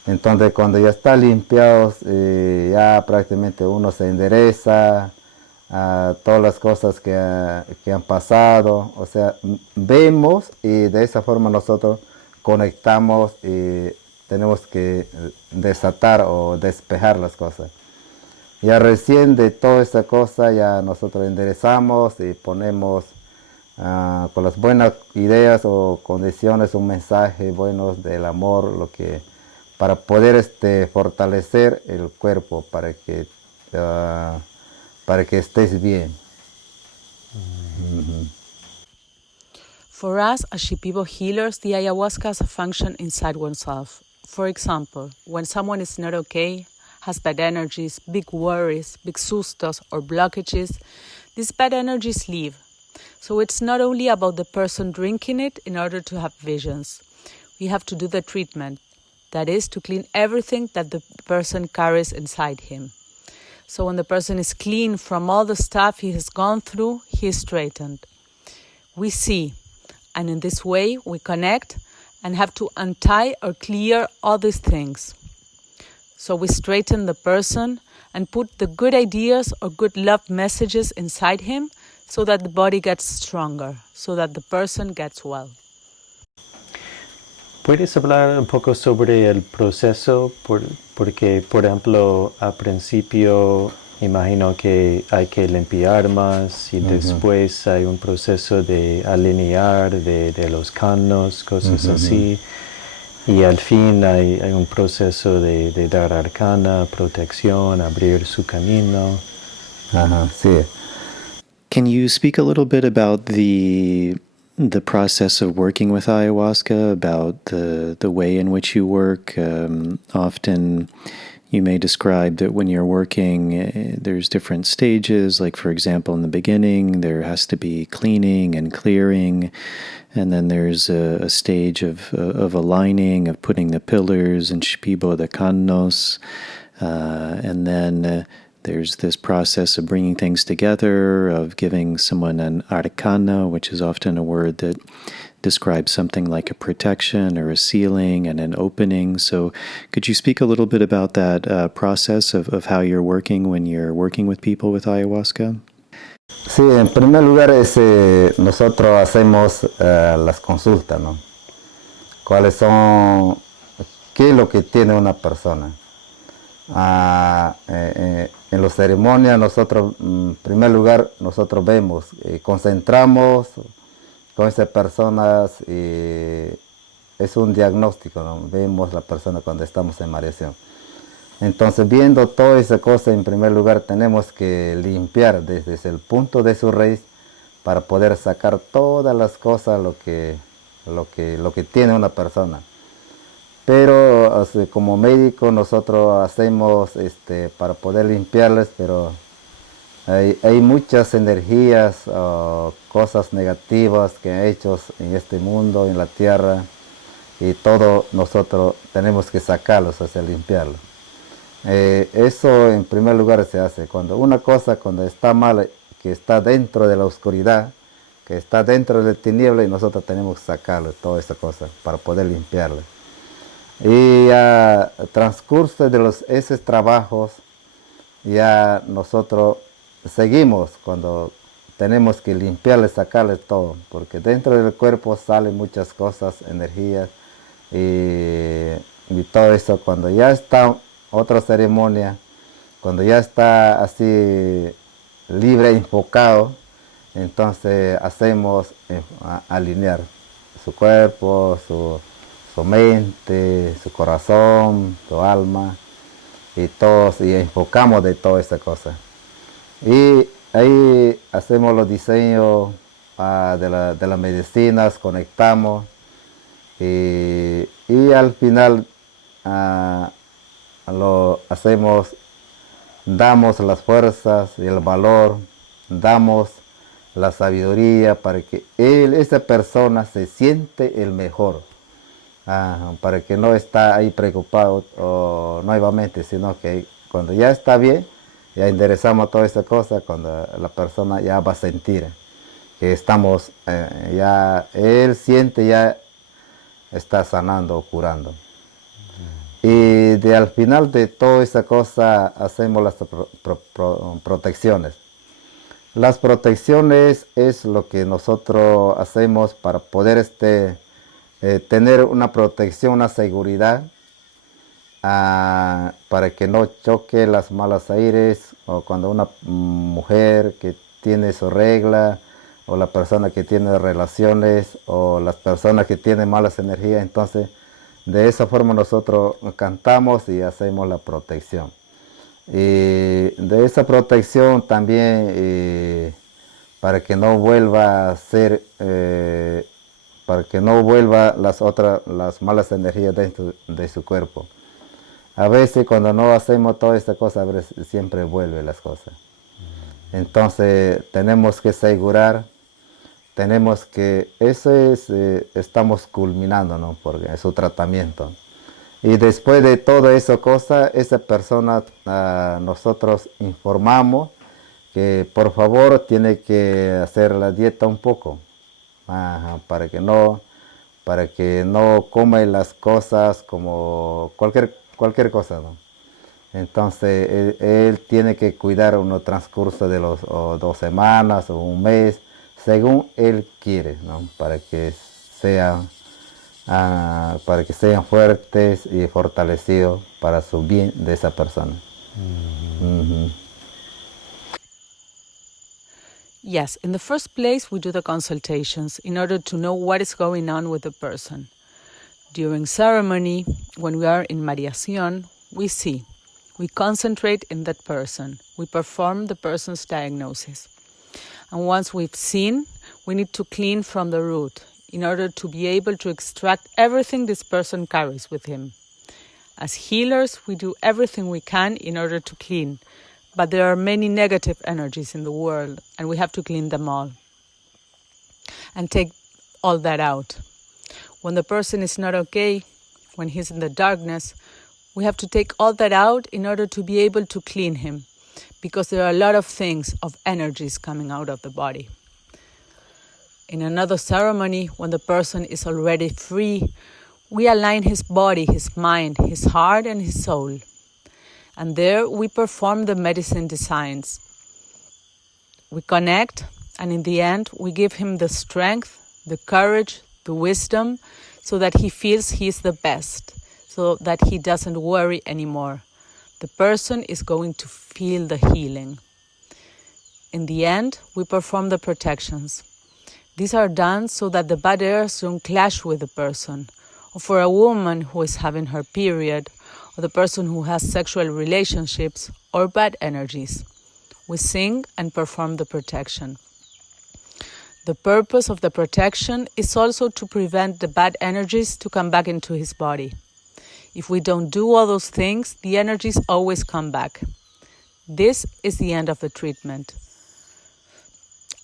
Entonces, cuando ya está limpiados, ya prácticamente uno se endereza a todas las cosas que han pasado. O sea, vemos y de esa forma nosotros conectamos y tenemos que desatar o despejar las cosas. Ya recién de toda esa cosa ya nosotros enderezamos y ponemos con las buenas ideas o condiciones un mensaje bueno del amor, lo que para poder fortalecer el cuerpo para que estés bien. Mm-hmm. For us, as Shipibo healers, the ayahuasca has a function inside oneself. For example, when someone is not okay, has bad energies, big worries, big sustos or blockages, these bad energies leave. So it's not only about the person drinking it in order to have visions. We have to do the treatment. That is, to clean everything that the person carries inside him. So when the person is clean from all the stuff he has gone through, he is straightened. We see, and in this way we connect and have to untie or clear all these things. So we straighten the person and put the good ideas or good love messages inside him so that the body gets stronger, so that the person gets well. ¿Puedes hablar un poco sobre el proceso? Porque, por ejemplo, al principio imagino que hay que limpiar más y después hay un proceso de alinear de los canos, cosas así. Y al fin hay un proceso de dar arcana, protección, abrir su camino. Sí. Can you speak a little bit about the process of working with ayahuasca, about the way in which you work? Often you may describe that when you're working, there's different stages. Like, for example, in the beginning, there has to be cleaning and clearing. And then there's a stage of aligning, of putting the pillars and Shipibo the canos. And then there's this process of bringing things together, of giving someone an arcana, which is often a word that describes something like a protection or a sealing and an opening. So could you speak a little bit about that process of how you're working when you're working with people with ayahuasca? Sí, en primer lugar nosotros hacemos las consultas, ¿no? ¿Cuáles son, qué es lo que tiene una persona? En las ceremonias nosotros, en primer lugar, nosotros vemos, concentramos con esas personas y es un diagnóstico, ¿no? Vemos la persona cuando estamos en mareación. Entonces, viendo toda esa cosa, en primer lugar tenemos que limpiar desde el punto de su raíz para poder sacar todas las cosas, lo que tiene una persona. Pero como médico nosotros hacemos para poder limpiarles, pero hay muchas energías, cosas negativas que han hecho en este mundo, en la tierra, y todo nosotros tenemos que sacarlos, limpiarlos. Eso en primer lugar se hace cuando una cosa, cuando está mal, que está dentro de la oscuridad, que está dentro de la tiniebla, y nosotros tenemos que sacarlo, toda esa cosa, para poder limpiarla. Y a transcurso de esos trabajos, ya nosotros seguimos cuando tenemos que limpiarle, sacarle todo, porque dentro del cuerpo salen muchas cosas, energías, y todo eso. Cuando ya está otra ceremonia, cuando ya está así libre, enfocado, entonces hacemos alinear su cuerpo, su mente, su corazón, su alma, y todos, y enfocamos de toda esa cosa. Y ahí hacemos los diseños de las medicinas, conectamos, y al final lo hacemos, damos las fuerzas y el valor, damos la sabiduría para que esa persona se siente el mejor, para que no está ahí preocupado nuevamente, sino que cuando ya está bien, ya enderezamos toda esa cosa, cuando la persona ya va a sentir que estamos, ya él siente, ya está sanando o curando. Y al final de toda esa cosa hacemos las protecciones. Las protecciones es lo que nosotros hacemos para poder tener una protección, una seguridad, para que no choque las malas aires, o cuando una mujer que tiene su regla, o la persona que tiene relaciones, o las personas que tienen malas energías. Entonces, de esa forma nosotros cantamos y hacemos la protección. Y de esa protección también, para que no vuelva a ser, para que no vuelva las malas energías dentro de su cuerpo. A veces cuando no hacemos toda esta cosa, a veces siempre vuelve las cosas. Entonces tenemos que asegurar, eso es, estamos culminando, ¿no? Porque es su tratamiento. Y después de todo eso cosa, esa persona nosotros informamos que por favor tiene que hacer la dieta un poco, para que no come las cosas como cualquier cosa, ¿no? Entonces él tiene que cuidar un transcurso de los 2 semanas o un mes, según él quiere, ¿no? Para que sean fuertes y fortalecidos para su bien de esa persona. Mm-hmm. Yes, in the first place, we do the consultations in order to know what is going on with the person. During ceremony, when we are in Mariación, we concentrate in that person. We perform the person's diagnosis. And once we've seen, we need to clean from the root in order to be able to extract everything this person carries with him. As healers, we do everything we can in order to clean. But there are many negative energies in the world, and we have to clean them all and take all that out. When the person is not okay, when he's in the darkness, we have to take all that out in order to be able to clean him, because there are a lot of things, of energies coming out of the body. In another ceremony, when the person is already free, we align his body, his mind, his heart, and his soul. And there we perform the medicine designs. We connect, and in the end, we give him the strength, the courage, the wisdom, so that he feels he's the best, so that he doesn't worry anymore. The person is going to feel the healing. In the end, we perform the protections. These are done so that the bad airs don't clash with the person, or for a woman who is having her period, or the person who has sexual relationships, or bad energies. We sing and perform the protection. The purpose of the protection is also to prevent the bad energies to come back into his body. If we don't do all those things, the energies always come back. This is the end of the treatment.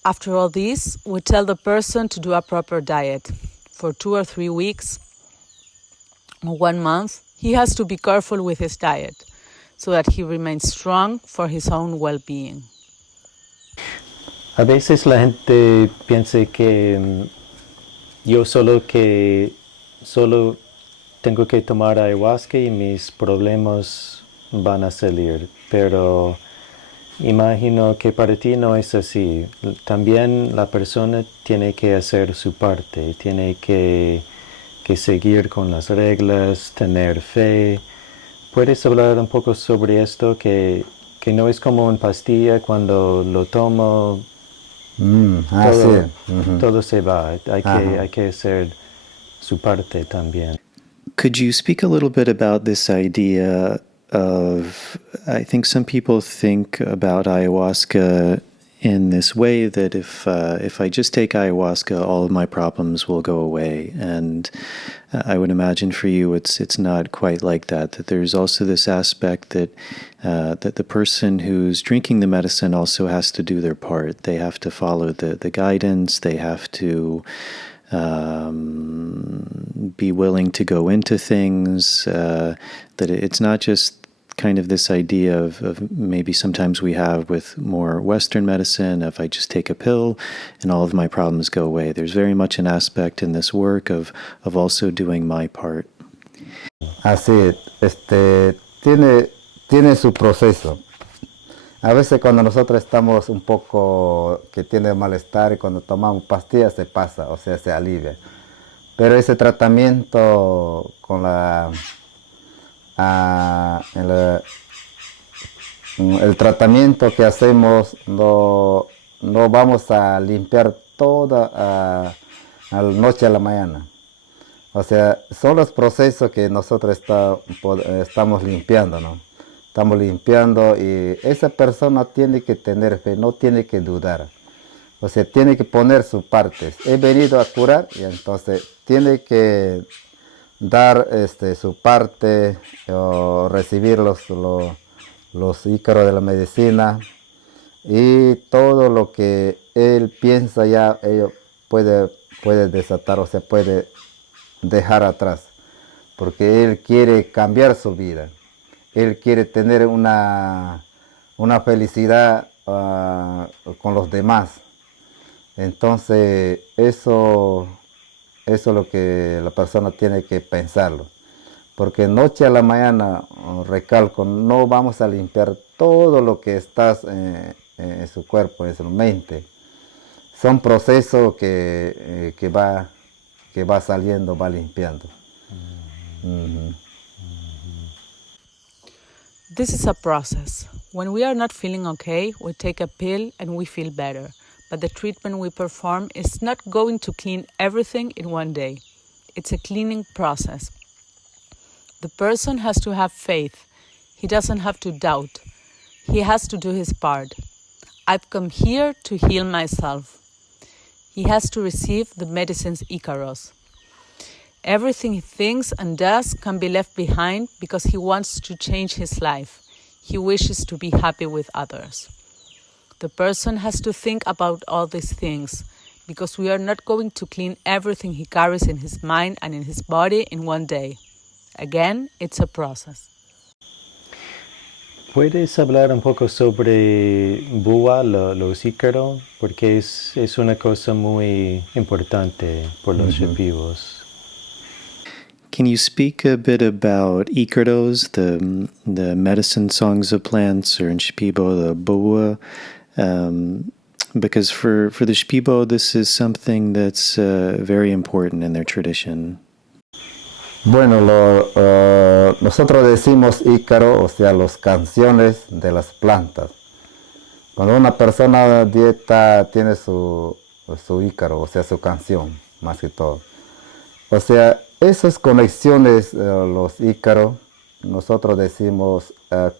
After all this, we tell the person to do a proper diet. For 2 or 3 weeks, or 1 month, he has to be careful with his diet so that he remains strong for his own well-being. A veces la gente piensa que yo solo tengo que tomar ayahuasca y mis problemas van a salir, pero imagino que para ti no es así. También la persona tiene que hacer su parte, tiene que seguir con las reglas, tener fe. ¿Puedes hablar un poco sobre esto? Que no es como una pastilla, cuando lo tomo, todo se va. Hay que hacer su parte también. Could you speak a little bit about this idea of, I think some people think about ayahuasca in this way that if I just take ayahuasca, all of my problems will go away. And I would imagine for you it's not quite like that, that there's also this aspect that the person who's drinking the medicine also has to do their part. They have to follow the guidance. They have to be willing to go into things, that it's not just kind of this idea of maybe sometimes we have with more Western medicine, if I just take a pill and all of my problems go away. There's very much an aspect in this work of also doing my part. Así, tiene su proceso. A veces cuando nosotros estamos un poco que tiene malestar y cuando tomamos pastillas se pasa, o sea, se alivia. Pero ese tratamiento con el tratamiento que hacemos no vamos a limpiar toda a la noche a la mañana. O sea, son los procesos que nosotros estamos limpiando, ¿no? Estamos limpiando y esa persona tiene que tener fe, no tiene que dudar. O sea, tiene que poner su parte. He venido a curar y entonces tiene que dar su parte o recibir los ícaros de la medicina y todo lo que él piensa ya ello puede desatar, o sea, puede dejar atrás. porque él quiere cambiar su vida. Él quiere tener una felicidad con los demás. Entonces, eso es lo que la persona tiene que pensarlo. Porque noche a la mañana, recalco, no vamos a limpiar todo lo que está en su cuerpo, en su mente. Son procesos que va saliendo, va limpiando. This is a process. When we are not feeling okay, we take a pill and we feel better. But the treatment we perform is not going to clean everything in one day. It's a cleaning process. The person has to have faith. He doesn't have to doubt. He has to do his part. I've come here to heal myself. He has to receive the medicines Icaros. Everything he thinks and does can be left behind because he wants to change his life. He wishes to be happy with others. The person has to think about all these things because we are not going to clean everything he carries in his mind and in his body in one day. Again, it's a process. ¿Puedes hablar un poco sobre Búa, los ícaros? Porque es una cosa muy importante por los Shipibos. Can you speak a bit about Icaros, the medicine songs of plants, or in Shipibo, the Búa? Because for the Shipibo, this is something that's very important in their tradition. Bueno, nosotros decimos ícaro, o sea, las canciones de las plantas. Cuando una persona dieta tiene su ícaro, o sea, su canción, más que todo. O sea, esas conexiones, los ícaros, nosotros decimos,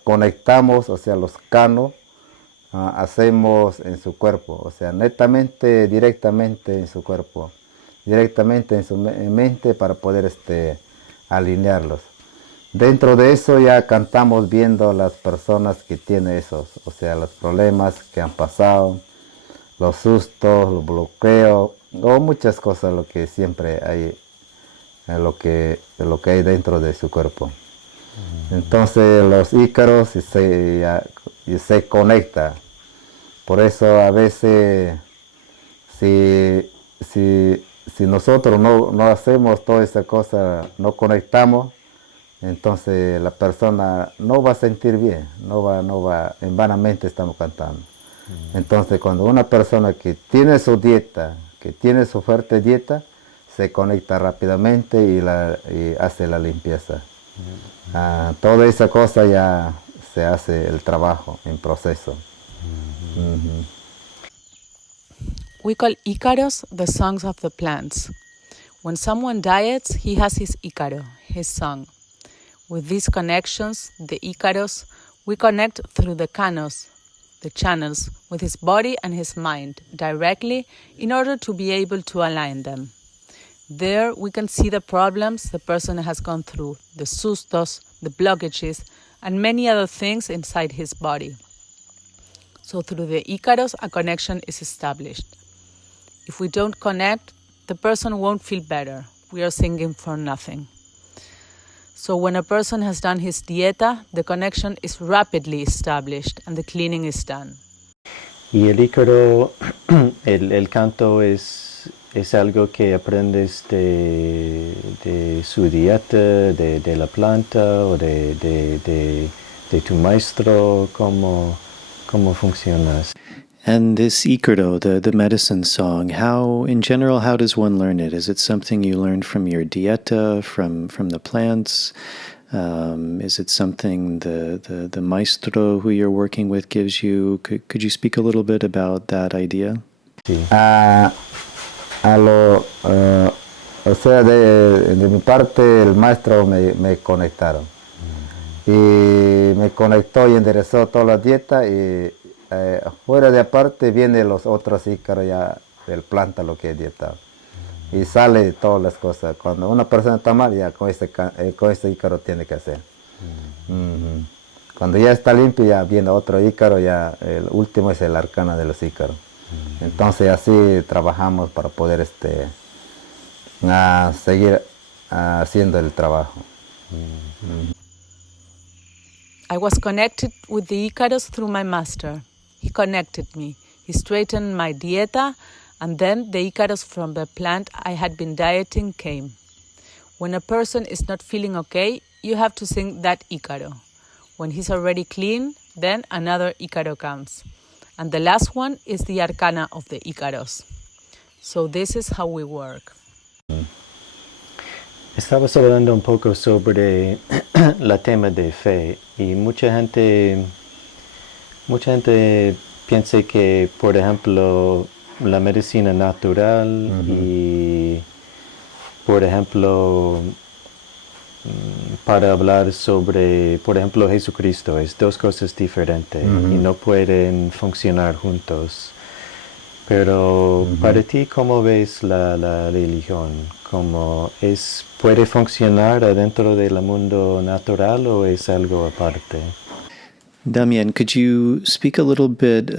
conectamos, o sea, los canos, hacemos en su cuerpo, o sea, netamente, directamente en su cuerpo, directamente en su mente para poder alinearlos. Dentro de eso ya cantamos viendo las personas que tienen esos, o sea, los problemas que han pasado, los sustos, los bloqueos, o muchas cosas lo que siempre hay, lo que hay dentro de su cuerpo. Entonces los ícaros se conecta. Por eso a veces si nosotros no hacemos toda esa cosa, no conectamos, entonces la persona no va a sentir bien, no va, en vanamente estamos cantando. Entonces cuando una persona que tiene su dieta, que tiene su fuerte dieta, se conecta rápidamente y hace la limpieza. Toda esa cosa ya se hace el trabajo en proceso. We call Icaros the songs of the plants. When someone diets, he has his Icaro, his song. With these connections, the Icaros, we connect through the canos, the channels, with his body and his mind, directly, in order to be able to align them. There we can see the problems the person has gone through, the sustos, the blockages, and many other things inside his body. So through the Icaros, a connection is established. If we don't connect, the person won't feel better. We are singing for nothing. So when a person has done his dieta, the connection is rapidly established and the cleaning is done. Y el ícaro, el canto es algo que aprendes de su dieta, de la planta o de tu maestro, ¿cómo funcionas? And this Ícaro, the medicine song, in general, how does one learn it? Is it something you learned from your dieta, from the plants? Is it something the maestro who you're working with gives you? Could you speak a little bit about that idea? Sí. O sea, de mi parte, el maestro me conectaron. Y me conectó y enderezó toda la dieta y fuera de aparte vienen los otros ícaros ya del planta lo que he dietado. Y sale todas las cosas. Cuando una persona está mal, ya con este ícaro tiene que hacer. Cuando ya está limpio, ya viene otro ícaro, ya el último es el arcana de los ícaros. Entonces así trabajamos para poder seguir haciendo el trabajo. I was connected with the Icaros through my master. He connected me. He straightened my dieta, and then the Icaros from the plant I had been dieting came. When a person is not feeling okay, you have to sing that Icaro. When he's already clean, then another Icaro comes. And the last one is the arcana of the Icaros. So this is how we work. Estabas hablando un poco sobre la tema de fe y mucha gente piensa que, por ejemplo, la medicina natural y, por ejemplo, para hablar sobre, por ejemplo, Jesucristo, es dos cosas diferentes y no pueden funcionar juntos. Pero para ti, ¿cómo ves la religión? ¿Puede funcionar adentro del mundo natural o es algo aparte? Damian, could you speak a little bit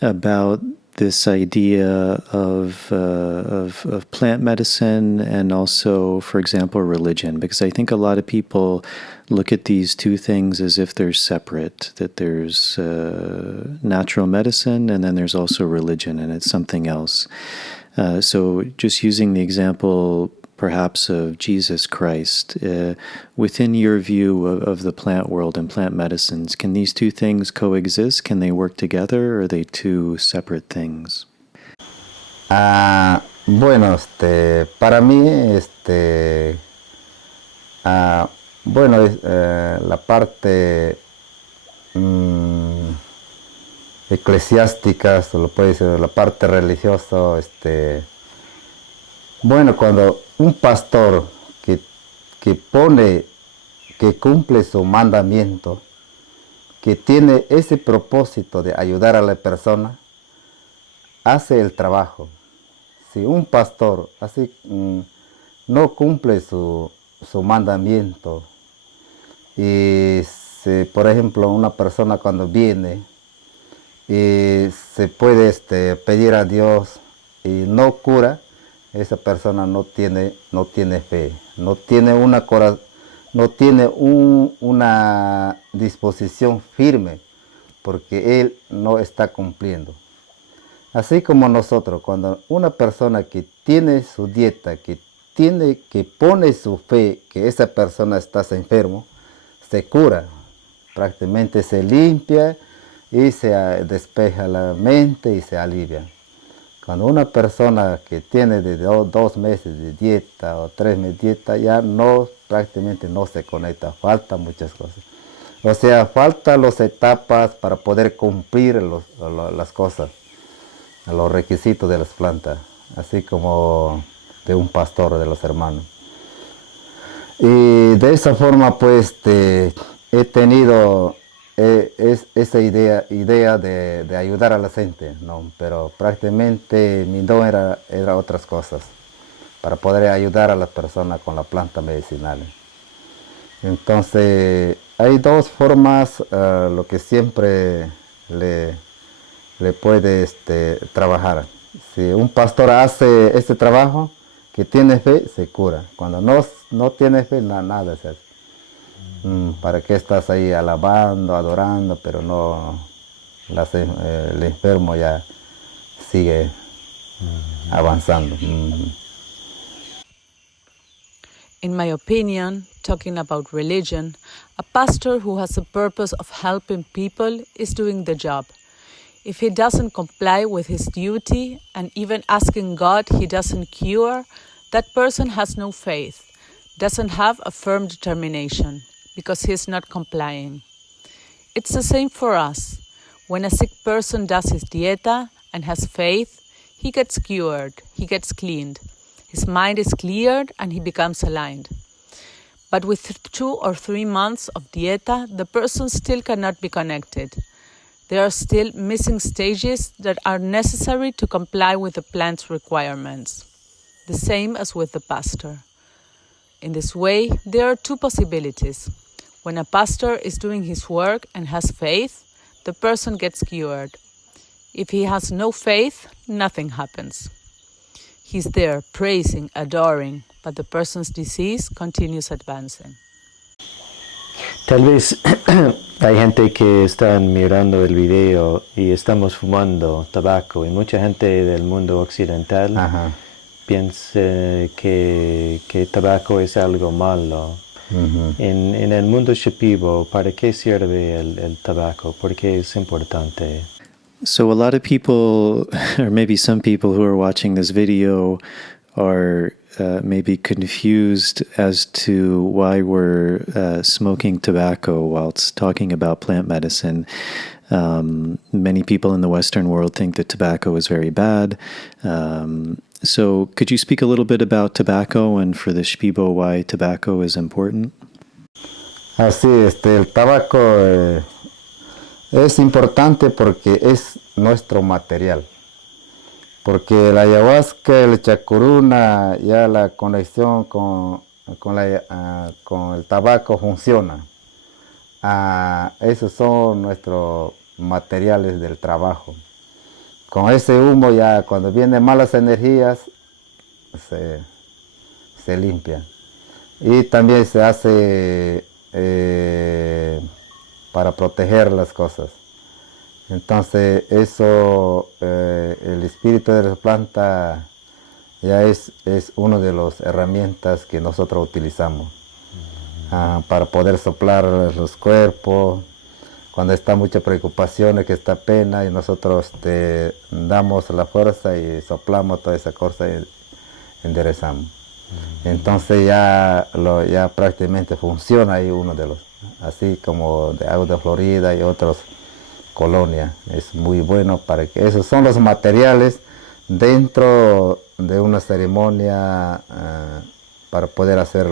about this idea of plant medicine and also, for example, religion? Because I think a lot of people look at these two things as if they're separate, that there's natural medicine and then there's also religion, and it's something else. So just using the example perhaps of Jesus Christ, within your view of the plant world and plant medicines, can these two things coexist? Can they work together, or are they two separate things? Bueno, para mí, la parte eclesiástica, se lo puede decir, la parte religiosa, bueno, cuando un pastor que cumple su mandamiento, que tiene ese propósito de ayudar a la persona, hace el trabajo. Si un pastor así no cumple su mandamiento, y por ejemplo una persona cuando viene y se puede pedir a Dios y no cura, esa persona no tiene fe, no tiene una disposición firme, porque él no está cumpliendo. Así como nosotros, cuando una persona que tiene su dieta, que pone su fe, que esa persona está enfermo, se cura, prácticamente se limpia y se despeja la mente y se alivia. Cuando una persona que tiene de 2 meses de dieta o 3 meses de dieta, ya prácticamente no se conecta, falta muchas cosas. O sea, faltan las etapas para poder cumplir las cosas, los requisitos de las plantas, así como de un pastor, de los hermanos. Y de esa forma, pues, he tenido esa idea de ayudar a la gente, ¿no? Pero prácticamente mi don era otras cosas, para poder ayudar a las personas con la planta medicinal. Entonces, hay 2 formas, lo que siempre le puede trabajar. Si un pastor hace este trabajo, que tiene fe, se cura. Cuando no tiene fe, nada se hace. ¿Para qué estás ahí alabando, adorando, pero no el enfermo ya sigue avanzando? In my opinion, talking about religion, a pastor who has a purpose of helping people is doing the job. If he doesn't comply with his duty and even asking God he doesn't cure, that person has no faith, doesn't have a firm determination, because he is not complying. It's the same for us. When a sick person does his dieta and has faith, he gets cured, he gets cleaned. His mind is cleared and he becomes aligned. But with 2 or 3 months of dieta, the person still cannot be connected. There are still missing stages that are necessary to comply with the plant's requirements. The same as with the pastor. In this way, there are 2 possibilities. When a pastor is doing his work and has faith, the person gets cured. If he has no faith, nothing happens. He's there, praising, adoring, but the person's disease continues advancing. Tal vez hay gente que está mirando el video y estamos fumando tabaco y mucha gente del mundo occidental Ajá. piensa que tabaco es algo malo. Ujú. En el mundo Shipibo, ¿para qué sirve el tabaco? ¿Por qué es importante? So a lot of people, or maybe some people who are watching this video are maybe confused as to why we're smoking tobacco whilst talking about plant medicine. Many people in the Western world think that tobacco is very bad. So could you speak a little bit about tobacco and for the Shipibo why tobacco is important? Así, el tabaco es importante porque es nuestro material. Porque la ayahuasca, el chacuruna, ya la conexión con el tabaco funciona. Esos son nuestros materiales del trabajo. Con ese humo ya cuando vienen malas energías se limpia. Y también se hace para proteger las cosas. Entonces eso, el espíritu de la planta ya es una de las herramientas que nosotros utilizamos para poder soplar los cuerpos, cuando está mucha preocupación, que está pena, y nosotros damos la fuerza y soplamos toda esa cosa y enderezamos. Entonces ya prácticamente funciona ahí uno de los, así como de agua de Florida y otros colonias. Es muy bueno para que esos son los materiales dentro de una ceremonia para poder hacer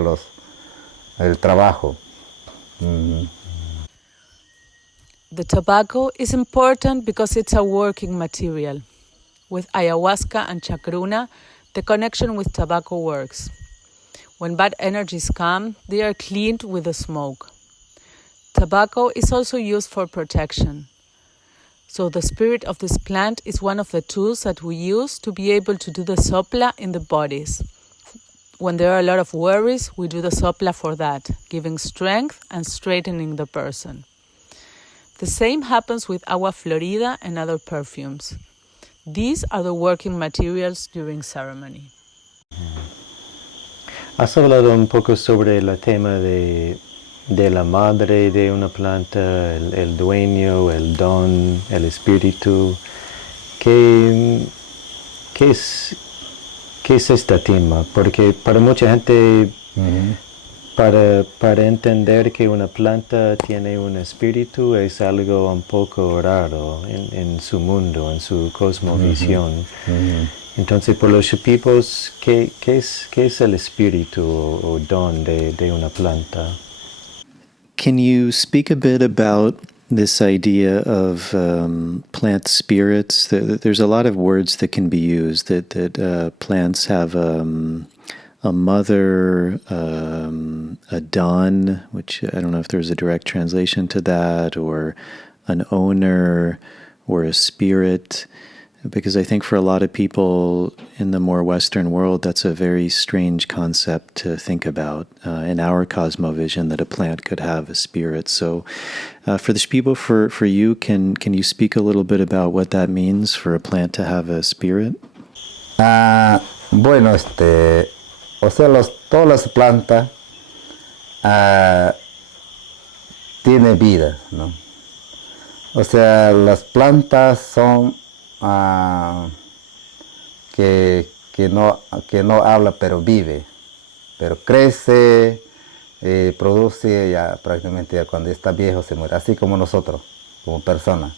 el trabajo. The tobacco is important because it's a working material. With ayahuasca and chacruna, the connection with tobacco works. When bad energies come, they are cleaned with the smoke. Tobacco is also used for protection. So the spirit of this plant is one of the tools that we use to be able to do the sopla in the bodies. When there are a lot of worries, we do the sopla for that, giving strength and straightening the person. The same happens with agua florida and other perfumes. These are the working materials during ceremony. Has hablado un poco sobre el tema de la madre de una planta, el dueño, el don, el espíritu. ¿Qué es este tema? Porque para mucha gente, para entender que una planta tiene un espíritu es algo un poco raro en su mundo, en su cosmovisión. Entonces, por los Shipibos, ¿qué es el espíritu o don de una planta? Can you speak a bit about this idea of plant spirits? There's a lot of words that can be used, that plants have a mother, a don, which I don't know if there's a direct translation to that, or an owner, or a spirit. Because I think for a lot of people in the more Western world, that's a very strange concept to think about in our cosmovision, that a plant could have a spirit. So for the Shipibo, for you, can you speak a little bit about what that means for a plant to have a spirit? Bueno, o sea, todas las plantas tienen vida, ¿no? O sea, las plantas son que no habla pero vive, pero crece, produce, ya prácticamente ya cuando está viejo se muere, así como nosotros, como personas.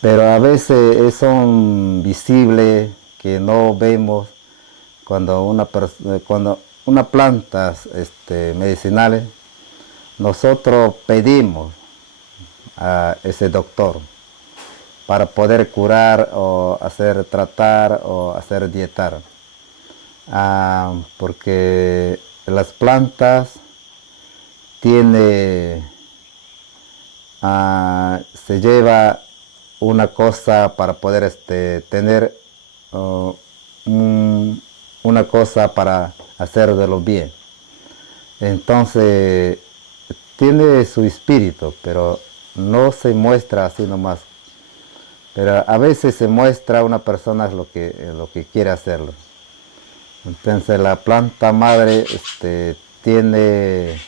Pero a veces son visibles, que no vemos cuando una planta medicinales, nosotros pedimos a ese doctor para poder curar o tratar o hacer dietar. Porque las plantas se lleva una cosa para poder tener una cosa para hacer de lo bien. Entonces, tiene su espíritu, pero no se muestra así nomás. Pero a veces se muestra a una persona lo que quiere hacerlo. Entonces la planta madre tiene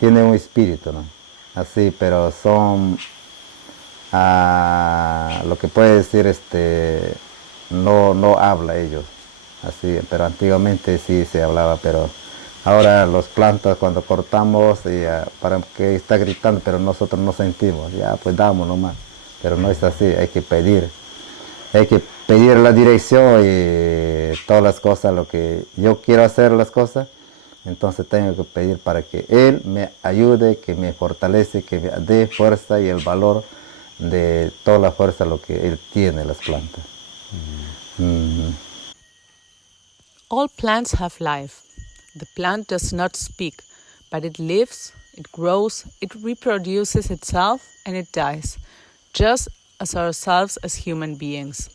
un espíritu, ¿no? Así, pero son, lo que puede decir, no habla ellos. Así, pero antiguamente sí se hablaba, pero ahora las plantas cuando cortamos, para que está gritando, pero nosotros no sentimos, ya pues damos nomás. Pero no es así, hay que pedir la dirección y todas las cosas, lo que yo quiero hacer las cosas, entonces tengo que pedir para que Él me ayude, que me fortalece, que me dé fuerza y el valor de toda la fuerza lo que Él tiene, las plantas. All plants have life. The plant does not speak, but it lives, it grows, it reproduces itself, and it dies, just as ourselves as human beings.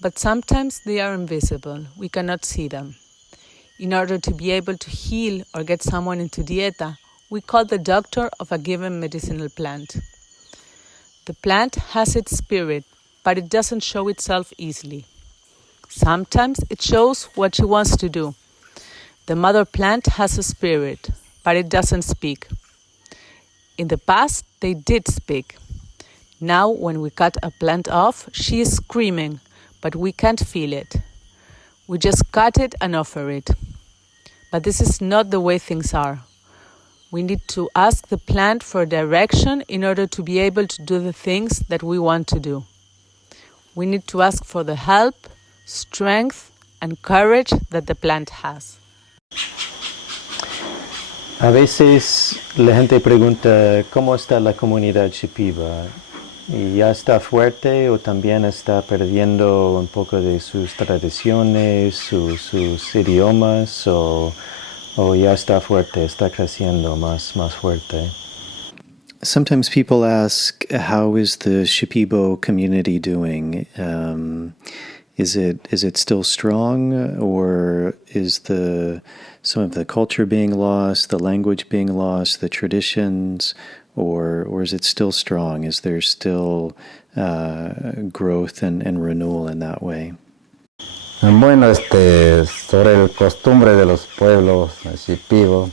But sometimes they are invisible, we cannot see them. In order to be able to heal or get someone into dieta, we call the doctor of a given medicinal plant. The plant has its spirit, but it doesn't show itself easily. Sometimes it shows what she wants to do. The mother plant has a spirit, but it doesn't speak. In the past, they did speak. Now, when we cut a plant off, she is screaming, but we can't feel it. We just cut it and offer it. But this is not the way things are. We need to ask the plant for direction in order to be able to do the things that we want to do. We need to ask for the help, strength, and courage that the plant has. A veces la gente pregunta cómo está la comunidad Shipibo. ¿Y ya está fuerte o también está perdiendo un poco de sus tradiciones, sus idiomas, o ya está fuerte, está creciendo más fuerte? Sometimes people ask, how is the Shipibo community doing? Is it still strong, or is some of the culture being lost, the language being lost, the traditions, or is it still strong? Is there still growth and renewal in that way? Bueno, sobre el costumbre de los pueblos Shipibo,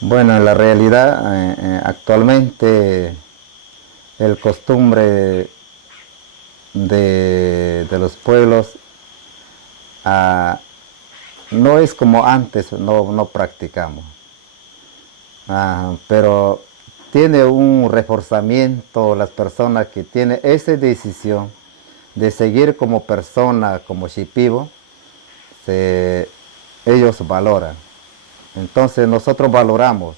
bueno, en la realidad actualmente el costumbre de los pueblos no es como antes, no practicamos, pero tiene un reforzamiento las personas que tienen esa decisión de seguir como persona, como Shipibo, ellos valoran. Entonces nosotros valoramos.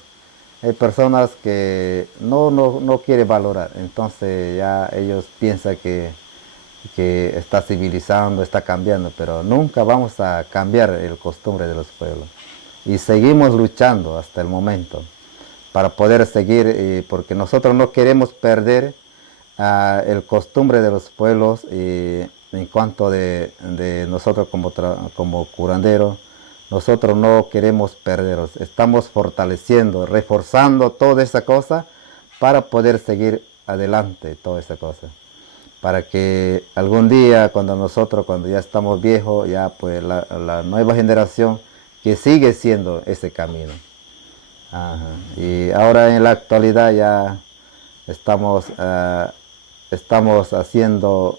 Hay personas que no quieren valorar, entonces ya ellos piensan que está civilizando, está cambiando, pero nunca vamos a cambiar el costumbre de los pueblos. Y seguimos luchando hasta el momento para poder seguir, porque nosotros no queremos perder el costumbre de los pueblos en cuanto de nosotros como curanderos. Nosotros no queremos perderlos, estamos fortaleciendo, reforzando toda esa cosa para poder seguir adelante, toda esa cosa. Para que algún día, cuando ya estamos viejos, ya pues la nueva generación que sigue siendo ese camino. Y ahora en la actualidad ya estamos haciendo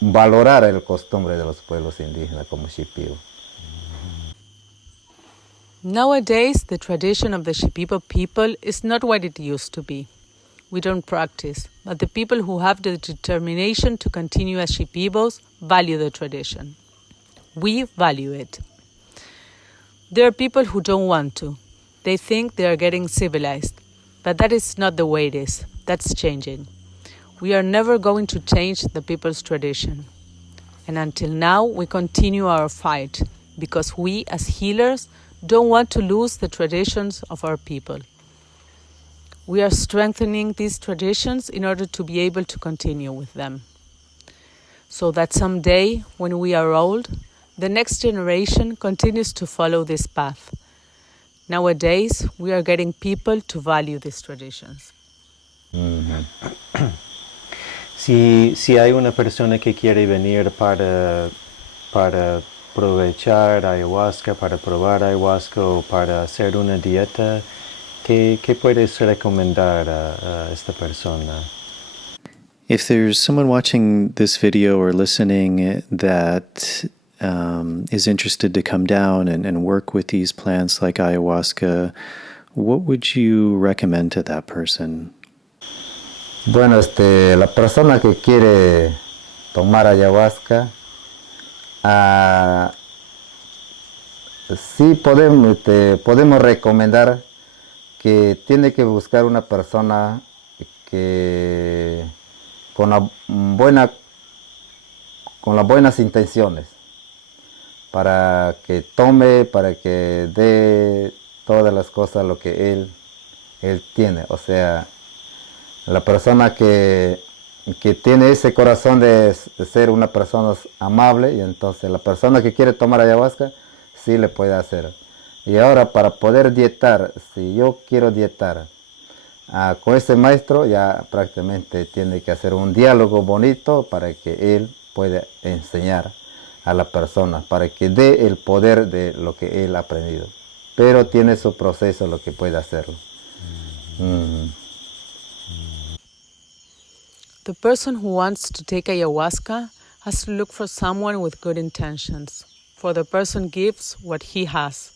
valorar el costumbre de los pueblos indígenas como Shipibo. Nowadays, the tradition of the Shipibo people is not what it used to be. We don't practice, but the people who have the determination to continue as Shipibos value the tradition. We value it. There are people who don't want to. They think they are getting civilized, but that is not the way it is. That's changing. We are never going to change the people's tradition. And until now, we continue our fight because we, as healers, don't want to lose the traditions of our people. We are strengthening these traditions in order to be able to continue with them. so that someday, when we are old, the next generation continues to follow this path. Nowadays, we are getting people to value these traditions. Si hay una persona que quiere venir para aprovechar ayahuasca, para probar ayahuasca o para hacer una dieta, ¿qué puedes recomendar a esta persona? If there's someone watching this video or listening that is interested to come down and work with these plants like ayahuasca, what would you recommend to that person? Bueno, la persona que quiere tomar ayahuasca, sí podemos recomendar que tiene que buscar una persona que con las buenas intenciones, para que tome, para que dé todas las cosas lo que él tiene. O sea, la persona que tiene ese corazón de ser una persona amable, y entonces la persona que quiere tomar ayahuasca sí le puede hacer. Y ahora, para poder dietar, si yo quiero dietar con ese maestro, ya prácticamente tiene que hacer un diálogo bonito para que él pueda enseñar a la persona, para que dé el poder de lo que él ha aprendido. Pero tiene su proceso lo que puede hacerlo. The person who wants to take ayahuasca has to look for someone with good intentions, for the person gives what he has.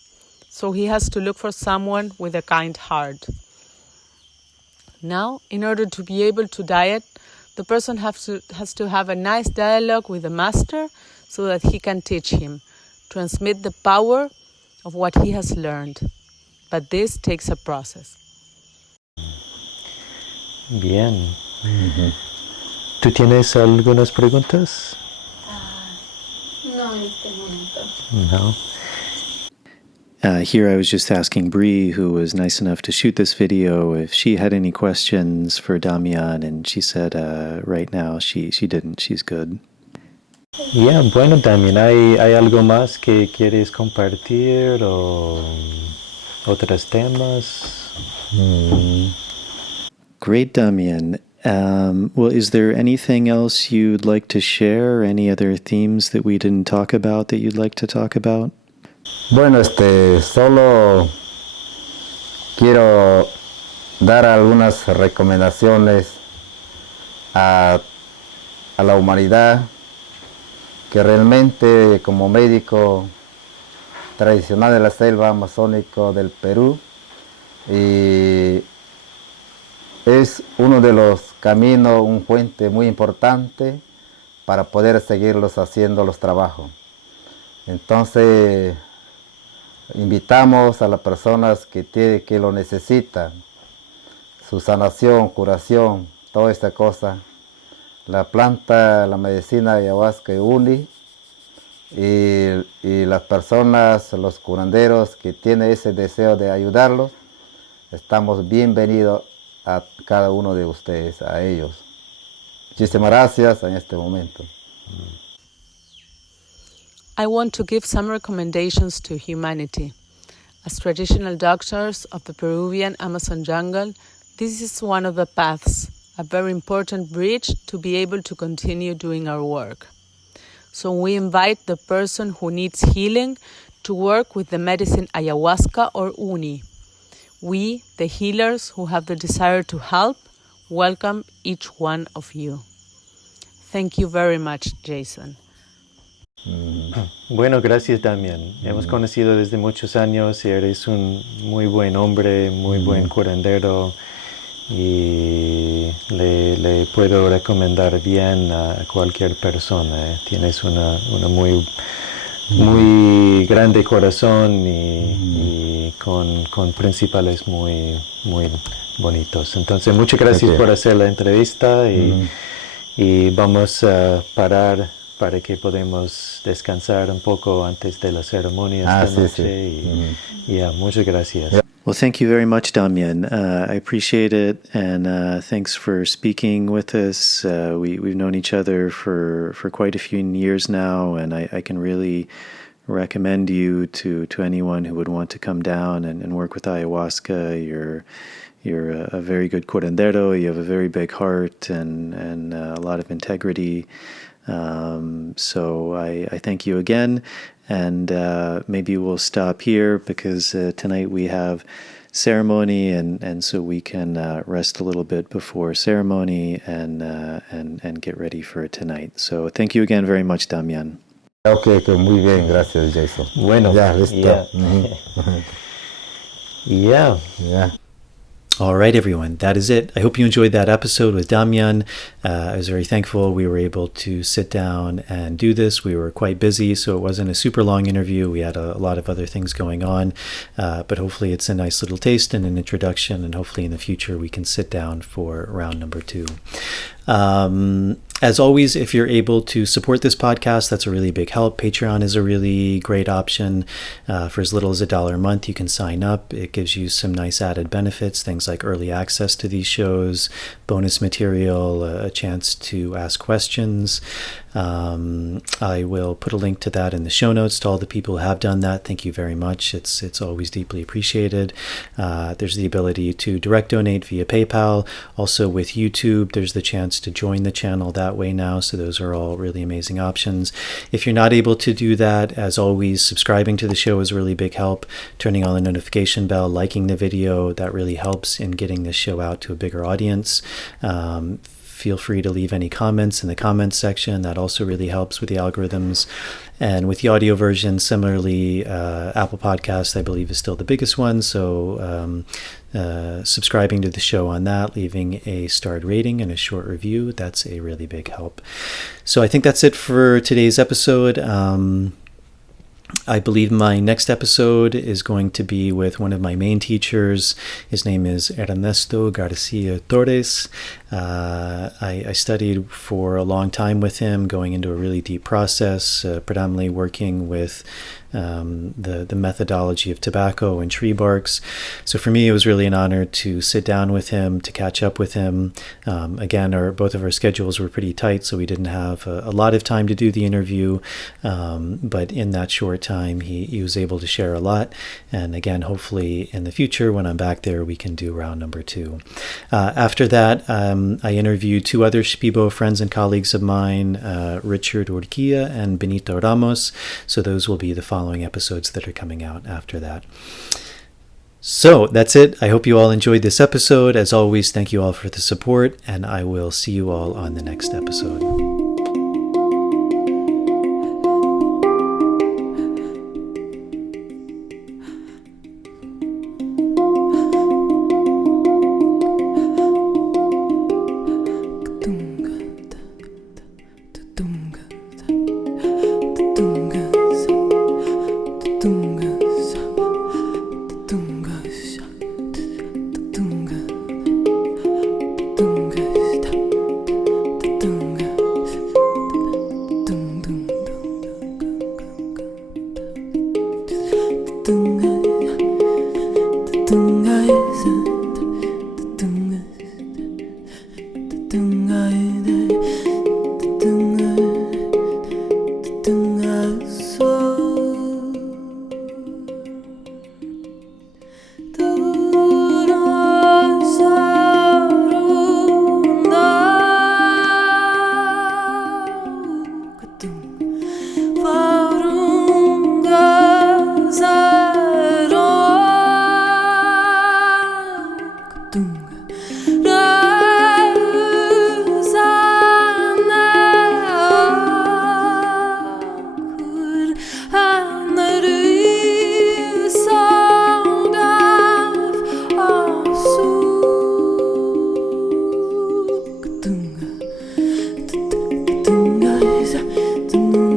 So he has to look for someone with a kind heart. Now, in order to be able to diet, the person has to have a nice dialogue with the master so that he can teach him, transmit the power of what he has learned. But this takes a process. Bien. ¿Tú tienes algunas preguntas? No, en este momento. No. Here I was just asking Bree, who was nice enough to shoot this video, if she had any questions for Damian, and she said right now she didn't. She's good. Yeah, bueno, Damian, ¿hay algo más que quieres compartir o otros temas? Great, Damian. Well, is there anything else you'd like to share? Any other themes that we didn't talk about that you'd like to talk about? Bueno, solo quiero dar algunas recomendaciones a la humanidad, que realmente como médico tradicional de la selva amazónica del Perú, y es uno de los caminos, un puente muy importante para poder seguirlos haciendo los trabajos. Entonces, invitamos a las personas que lo necesitan, su sanación, curación, toda esta cosa. La planta, la medicina ayahuasca une, y las personas, los curanderos que tienen ese deseo de ayudarlos, estamos bienvenidos a cada uno de ustedes, a ellos. Muchísimas gracias en este momento. I want to give some recommendations to humanity. As traditional doctors of the Peruvian Amazon jungle, this is one of the paths, a very important bridge to be able to continue doing our work. So we invite the person who needs healing to work with the medicine ayahuasca or uni. We, the healers who have the desire to help, welcome each one of you. Thank you very much, Jason. Bueno, gracias, Damian. Hemos conocido desde muchos años y eres un muy buen hombre, muy buen curandero, y le puedo recomendar bien a cualquier persona. Tienes una muy grande corazón y con principales muy bonitos. Entonces, muchas gracias por hacer la entrevista y vamos a parar para que podamos descansar un poco antes de la ceremonia esta noche. Y muchas gracias. Well, thank you very much, Damian. I appreciate it, and thanks for speaking with us. We've known each other for quite a few years now, and I can really recommend you to anyone who would want to come down and work with ayahuasca. You're a very good curandero. You have a very big heart and a lot of integrity. So I thank you again. And maybe we'll stop here because tonight we have ceremony, and so we can rest a little bit before ceremony and get ready for tonight. So thank you again very much, Damian. Okay, muy bien, gracias, Jason. Bueno, Ya, listo. Yeah. Yeah. All right, everyone, that is it. I hope you enjoyed that episode with Damian. I was very thankful we were able to sit down and do this. We were quite busy, so it wasn't a super long interview. We had a lot of other things going on, but hopefully it's a nice little taste and an introduction, and hopefully in the future we can sit down for round number 2. As always, if you're able to support this podcast, that's a really big help. Patreon is a really great option. For as little as $1 a month, you can sign up. It gives you some nice added benefits, things like early access to these shows, bonus material, a chance to ask questions. I will put a link to that in the show notes to all the people who have done that. Thank you very much. It's always deeply appreciated. There's the ability to direct donate via PayPal. Also with YouTube, there's the chance to join the channel that way now. So those are all really amazing options. If you're not able to do that, as always, subscribing to the show is a really big help. Turning on the notification bell, liking the video, that really helps in getting this show out to a bigger audience. Feel free to leave any comments in the comments section. That also really helps with the algorithms. And with the audio version, similarly, Apple Podcasts, I believe, is still the biggest one. So subscribing to the show on that, leaving a starred rating and a short review, that's a really big help. So I think that's it for today's episode. I believe my next episode is going to be with one of my main teachers. His name is Ernesto Garcia Torres. I studied for a long time with him, going into a really deep process, predominantly working with the methodology of tobacco and tree barks. So for me, it was really an honor to sit down with him, to catch up with him. Again, both of our schedules were pretty tight, so we didn't have a lot of time to do the interview. But in that short time, he was able to share a lot. And again, hopefully in the future, when I'm back there, we can do round number 2. After that, I interviewed 2 other Shipibo friends and colleagues of mine, Richard Urquia and Benito Ramos. So those will be the following episodes that are coming out after that. So that's it. I hope you all enjoyed this episode. As always, thank you all for the support, and I will see you all on the next episode. Tunga